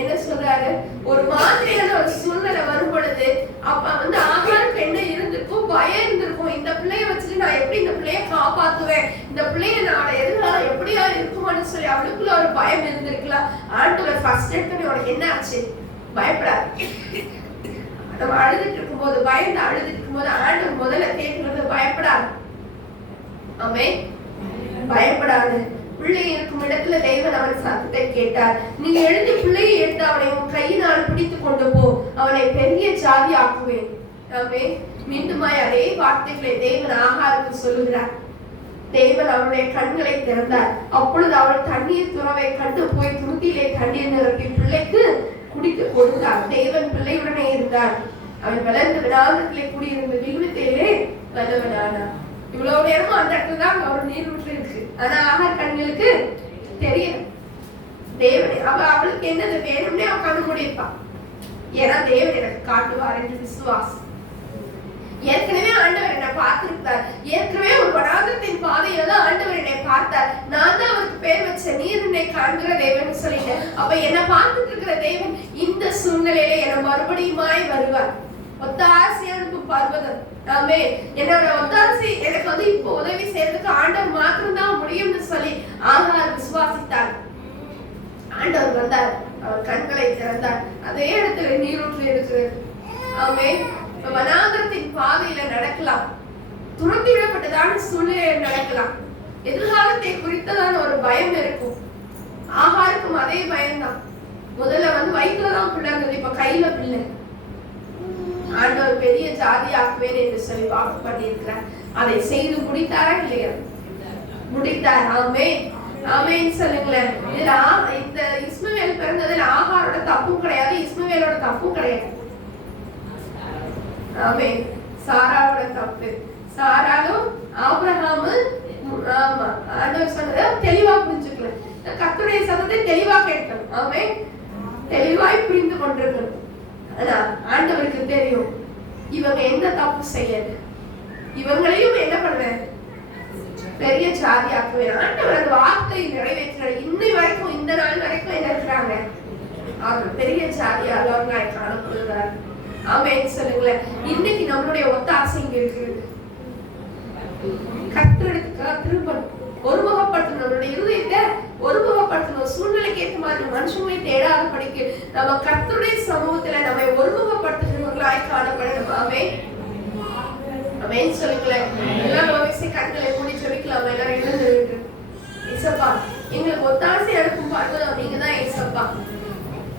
என்ன சொல்றாரு, ஒரு மாதிரியான ஒரு சூழ்நிலை வரும் பொழுது அப்ப வந்து ஆகாருக்கு என்ன இருந்திருக்கும், பயம் இருந்திருக்கும். இந்த பிள்ளைய வச்சுட்டு நான் எப்படி இந்த பிள்ளைய காப்பாத்துவேன், இந்த பிள்ளைய நான் எதிர்காலம் எப்படியா இருக்குமான்னு சொல்லி அவளுக்குள்ள ஒரு பயம் இருந்திருக்கலாம். ஆண்டவர் ஃபர்ஸ்ட் எடுத்து உனக்கு என்ன ஆச்சு, பயப்படாது. நம்ம அழுதுட்டு இருக்கும் போது, பயந்து அழுதுட்டு இருக்கும் போது ஆண்டவர் முதல்ல கேட்கிறது பயப்படாது. ஆமென். பயப்படாது. பிள்ளை இருக்கும் இடத்துல தேவன் அவன் சத்தத்தை கேட்டார். நீ எழுதி பிள்ளையை எடுத்து அவனை உன் கையினால் பிடித்து கொண்டு போ, அவனை பெரிய ஜாதி ஆக்குவேன். ஆமென். மீண்டுமாய் அதே வார்த்தைகளை தேவன் ஆகாருக்கு சொல்லுகிறார். தேவன் அவருடைய கண்களை திறந்தார். அப்பொழுது அவள் தண்ணீர் துறவை கண்டு போய் துருத்தியிலே தண்ணீர் நிரப்பி பிள்ளைக்கு குடிக்க கொடுத்தார். தேவன் பிள்ளையுடனே இருந்தார். அவன் வளர்ந்த விநாதத்திலே குடியிருந்த விழுவத்திலே வல்லவனானார். இவ்வளவு நேரமும் அந்த இடத்துல தான் அவர் நீரூற்று இருக்கு. ஆனா ஆகார் கண்களுக்கு தெரியல. தேவனே அவளுக்கு என்னது வேணும்னே அவ கண்ணு மூடியிருப்பான். ஏன்னா தேவன் எனக்கு காட்டுவார் என்று விசுவாசம். ஏற்கனவே ஆண்டவர் என்னை பார்த்திருக்கிறார். ஏற்கனவே ஒரு வனாந்திரத்தின் பாதையில தான் ஆண்டவர் என்னை பார்த்தார். நான் தான் அவருக்கு பேர் வச்ச நீர் என்னை காண்கிற தேவன் சொல்லிட்டேன். அப்ப என்னை பார்த்துட்டு இருக்கிற தேவன் இந்த சூழ்நிலையில என்னை மறுபடியுமாய் வருவார். ஒத்தாசையா இருக்கும் பர்வதம். ஆமே. என்னோட ஒத்தாசை எனக்கு வந்து இப்போ உதவி செய்யறதுக்கு ஆண்டவர் மாத்திரம் தான் முடியும்னு சொல்லி ஆகார் விசுவாசித்தார். ஆண்டவர் வந்தார், அவர் கண்களை திறந்தார். அதே இடத்துல நீரூற்று இருக்கிறது. ஆமே. வனாந்திரத்தின் பாதையில நடக்கலாம், துரத்தி விடப்பட்டதான சூழ்நிலையில நடக்கலாம், எதிர்காலத்தை குறித்ததான ஒரு பயம் இருக்கும். ஆகாருக்கும் அதே பயம்தான். முதல்ல வந்து வயிற்றுலதான் பிள்ளை இருந்தது, இப்ப கையில பிள்ளை. ஆண்டவர் பெரிய ஜாதி ஆக்குவேன் என்று சொல்லி வாக்கு பண்ணியிருக்கிறார். அதை செய்து முடித்தாரா இல்லையா? முடித்தார். ஆமென். ஆமென் சொல்லுங்களேன். இந்த இஸ்மவேல் பிறந்ததுல ஆகாரோட தப்பும் கிடையாது, இஸ்மவேலோட தப்பும் கிடையாது. ஆமென். சாராவோட தப்பு. சாராலும் ஆபிரகாமும் ஆமா ஆண்டவர் சொன்னதை தெளிவா புரிஞ்சுக்கணும். கர்த்தருடைய சத்தத்தை தெளிவா கேட்கணும். ஆமென். தெளிவாய் புரிந்து கொண்டிருக்கணும். ஆனா ஆண்டவருக்கு தெரியும் இவங்க என்ன தப்பு செய்யல, இவங்களையும் என்ன பண்ணுவேன், பெரிய ஜாதி ஆக்குவேன். ஆண்டவர் அந்த வார்த்தையை நிறைவேற்ற இன்னை வரைக்கும், இந்த நாள் வரைக்கும் என்ன இருக்கிறாங்க, அவர் பெரிய ஜாதியாக காணப்படுகிறார். ஆமென் சொல்லுங்களேன். இன்னைக்கு நம்மளுடைய ஒத்தாசை இங்க இருக்கு. கர்த்தருக்கு திரும்பணும், ஒருமுகப்படுத்தணும், நம்மளுடைய இருதயத்தை ஒருமுகப்படுத்தணும். சூழ்நிலைக்கு ஏற்ற மாதிரி மனுஷங்களை தேடாத படிக்கு நம்ம கர்த்தருடைய சமூகத்துல நம்மை ஒருமுகப்படுத்துகிறவர்களாய் காணப்படணும். ஆமென் சொல்லுங்களேன். எல்லாரும் கண்களை மூடி சொல்லிக்கலாம். எல்லாரும் எழுந்து ஏசப்பா, எங்களுக்கு ஒத்தாசை அனுப்பும் பார்வதம் நீங்க தான் ஏசப்பா.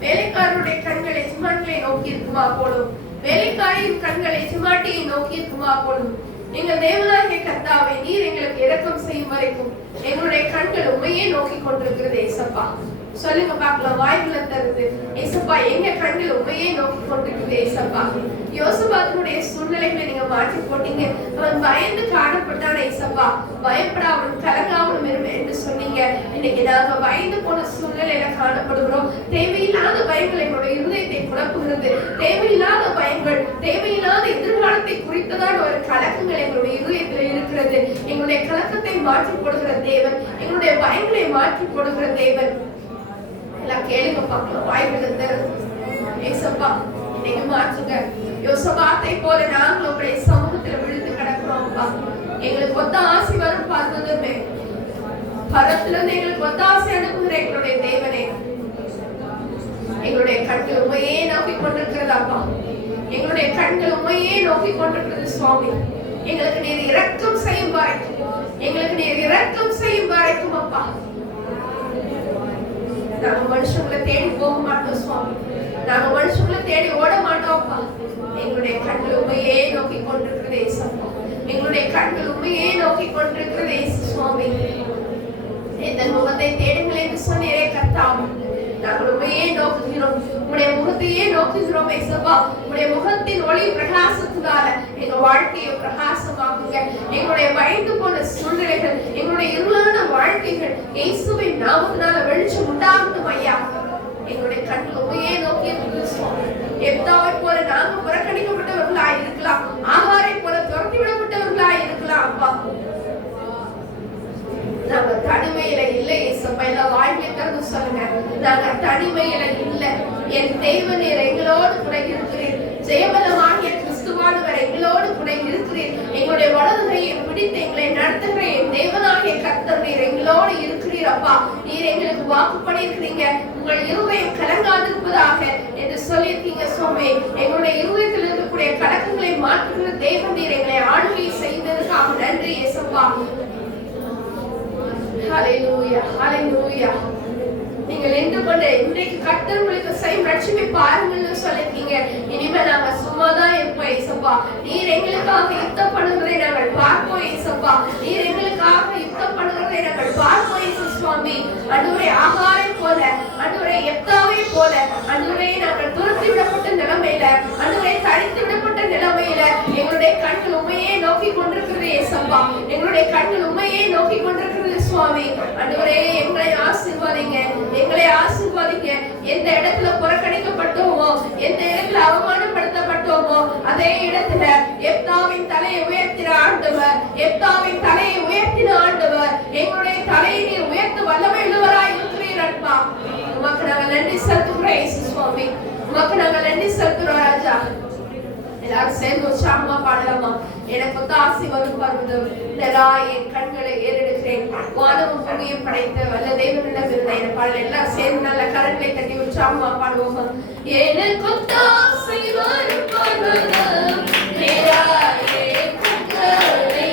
வேலைக்காரருடைய கண்கள் எஜமான்களை நோக்கி இருக்குமா போலும், வேலைக்காரியின் கண்கள் எஜமாட்டியை நோக்கி இருக்குமா போலும். எங்கள் தேவனாகிய கர்த்தாவே, நீர் எங்களுக்கு இரக்கம் செய்யும் வரைக்கும் எங்களுடைய கண்கள் உண்மையே நோக்கி கொண்டிருக்கிறது ஏசப்பா. சொல்லுங்க பார்க்கலாம், வாய்ப்புல தருது ஏசப்பா, எங்க கண்கள் உண்மையே நோக்கி கொண்டிருக்கிறது ஏசப்பா. யோசபாத்தினுடைய சூழ்நிலைகளை நீங்க மாற்றி போட்டீங்க. அவன் பயந்து காணப்பட்டான் ஏசப்பா. பயப்பட அவன் கலங்காமலும் இருவேன் என்று சொன்னீங்க. இன்னைக்கு நாங்க பயந்து போன சூழ்நிலையில காணப்படுகிறோம். தேவையில்லாத பயங்கள் எங்களுடைய இருதயத்தை குழப்புகிறது. தேவையில்லாத பயங்கள், தேவையில்லாத எதிர்காலத்தை குறித்ததான ஒரு கலக்கங்கள் எங்களுடைய இருதயத்தில் இருக்கிறது. எங்களுடைய கலக்கத்தை மாற்றி போடுகிற தேவன், எங்களுடைய பயங்களை மாற்றி போடுகிற தேவன். எல்லாம் கேளுங்க பார்க்கலாம், வாய்ப்பு ஏசப்பா இன்னைக்கு மாற்றுங்க. யோசபாத்தை போல நாங்கள் உங்களுடைய சமூகத்தில் விழுந்து கிடக்கிறோம்ப்பா. எங்களுக்கு ஒத்த ஆசை வரும் பார்வதுமே, பரத்துல இருந்து எங்களுக்கு ஒத்தாசை அனுப்புகிற எங்களுடைய தேவனே, எங்களுடைய கண்கள் உண்மையே நோக்கி கொண்டிருக்கிறதாப்பா. எங்களுடைய கண்கள் உண்மையே நோக்கி கொண்டிருக்கிறது சுவாமி. எங்களுக்கு நீர் இரக்கம் செய்யும் வரைக்கும், எங்களுக்கு நீர் இரக்கம் செய்யும் வரைக்கும் அப்பா. நாங்க மனுஷங்களை தேடி போக மாட்டோம் சுவாமி, நாங்க மனுஷங்களை தேடி ஓட மாட்டோம்ப்பா. எங்களுடைய கண்கள் உண்மையே நோக்கி கொண்டிருக்கிறது ஏசப்பா. எங்களுடைய கண்கள் உண்மையே நோக்கி கொண்டிருக்கிறது சுவாமி. எந்த முகத்தை தேடுங்கள் என்று சொன்னீரே கர்த்தாவே, நாங்கள் உண்மையே நோக்குகிறோம், உடைய முகத்தையே நோக்குகிறோம் ஏசப்பா. உடைய முகத்தின் ஒளி பிரகாசத்தினால எங்க வாழ்க்கையை பிரகாசமாக்குங்க. எங்களுடைய பயந்து போன சூழ்நிலைகள், எங்களுடைய இருளான வாழ்க்கைகள் இயேசுவின் நாமத்தினால வெளிச்சம் உண்டாகட்டும் ஐயா. எங்களுடைய கண்கள் உண்மையே நோக்கி எப்தாவை போல நாங்க புறக்கணிக்கப்பட்டவர்களாய் இருக்கலாம், ஆகாரை போல துரத்தி விடப்பட்டவர்களாய் இருக்கலாம் அப்பா. நாங்க தனிமையில இல்லை ஏசப்பா. எல்லா வாழ்க்கையை திறந்து சொல்லுங்க, நாங்க தனிமையில இல்லை. என் தேவனீர் எங்களோடு கூட இருக்கிறீர். ஜெயபலமாகிய கிறிஸ்துவானவர் எங்களோடு கூட இருக்கிறீர். எங்களுடைய வலதுகையை பிடித்து எங்களை நடத்துகிற என் தேவனாகிய கர்த்தர் நீர் எங்களோடு இருக்கிறீர் அப்பா. நீர் எங்களுக்கு வாக்கு பண்ணியிருக்கிறீங்க, உங்கள் இருதயம் கலங்காதிருப்பதாக என்று சொல்லியிருக்கீங்க சுவாமி. எங்களுடைய இருதயத்தில் இருக்கக்கூடிய கலக்கங்களை மாற்றுகிற தேவன் நீர் எங்களை ஆளுகை செய்ததற்காக நன்றி ஏசப்பா. ஹல்லேலூயா, ஹல்லேலூயா. நீங்கள் என்று கொண்டு இன்றைக்கு கர்த்தர் உங்களுக்கு செய்யும் ரட்சிப்பை பாருங்கள்னு சொல்லிருக்கீங்க. இனிமே நாங்க சும்மாதான் இருப்போம் ஏசப்பா. நீர் எங்களுக்காக யுத்தம் பண்ணுகிறதை நாங்கள் பார்ப்போம் ஏசப்பா. நீர் எங்களுக்காக யுத்தம் பண்ணுகிறதை நாங்கள் பார்ப்போம் ஏசு சுவாமி. அன்றுவரை ஆகாரை போல, அன்றுவரை எப்தாவை போல, அன்றுவரை நாங்கள் துரத்தி விடப்பட்ட நிலைமையில, அன்றுவரை தடுத்து விடப்பட்ட நிலைமையில எங்களுடைய கண்கள் உண்மையே நோக்கி கொண்டிருக்கிறது ஏசப்பா. எங்களுடைய கண்கள் உண்மையே நோக்கி கொண்டிருக்கிறது சுவாமி. ஆண்டவரே எங்களை ஆசீர்வதிங்க, எங்களை ஆசீர்வதிங்க. எந்த இடத்துல புறக்கணிக்கப்பட்டோமோ, எந்த இடத்துல அவமானப்படுத்தப்பட்டோமோ, அதே இடத்துல எப்தாவின் தலையை உயர்த்தின ஆண்டவர், எப்தாவின் தலையை உயர்த்தின ஆண்டவர், எங்களுடைய தலையை நீர் உயர்த்த வல்லமை உள்ளவராய் இருக்கிறீர் அப்பா. உமக்கு நாங்கள் நன்றி செலுத்துகிறோம் இயேசு சுவாமி. உமக்கு நாங்கள் நன்றி செலுத்துகிறோம் ராஜா. எல்லாரும் சேர்ந்து உற்சாகமா பாடலாமா? எனக்கு ஒத்தாசை வரும் பருவதம் என் கண்களை ஏறெடுக்கிறேன், வானமும் பூமியும் படைத்த வல்ல தேவனிடம் இருந்த என் பாடல் எல்லாம் சேர்ந்து நல்ல கரங்களை தட்டி உற்சாகமா பாடுவோமா? எனக்கு ஒத்தாசை வரும் பருவதம் என் கண்களை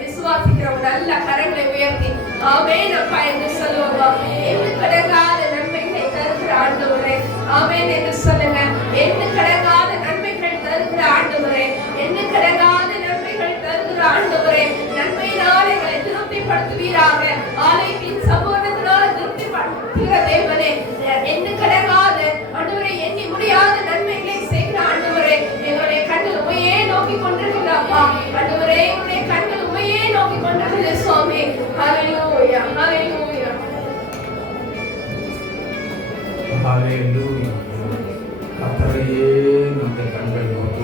விசுவாசிக்கிறவங்க நல்ல கரங்களை உயர்த்தி ஆமென் அப்பா என்று சொல்லுவோம். எண்ணு கடங்காத நன்மைகளை தருகிற ஆண்டவரே, ஆமென் என்று சொல்லுங்க. எண்ணு கடங்காத நன்மைகள் தருகிற ஆண்டவரே, எண்ணு கடங்காத நன்மைகள் தருகிற ஆண்டவரே, நன்மையினால் எங்களை திருப்திப்படுத்துவீராக. ஆலயத்தின் சமூகத்தினால திருப்திப்படுத்துகிற தேவனே, எண்ணு கடங்காத ஆண்டவரே, எண்ணி முடியாத நன்மைகளை செய்கிற ஆண்டவரே, எங்களுடைய கண்கள் உமையே நோக்கி கொண்டிருக்கிறப்பா. ஆண்டவரே, உங்களுடைய கண்கள் உமையே நோக்கி கொண்டிருக்கிற சுவாமி. ஹalleluya, ஹalleluya, ஹalleluya. கர்த்தரையே நம்முடைய கண்கள் நோக்கி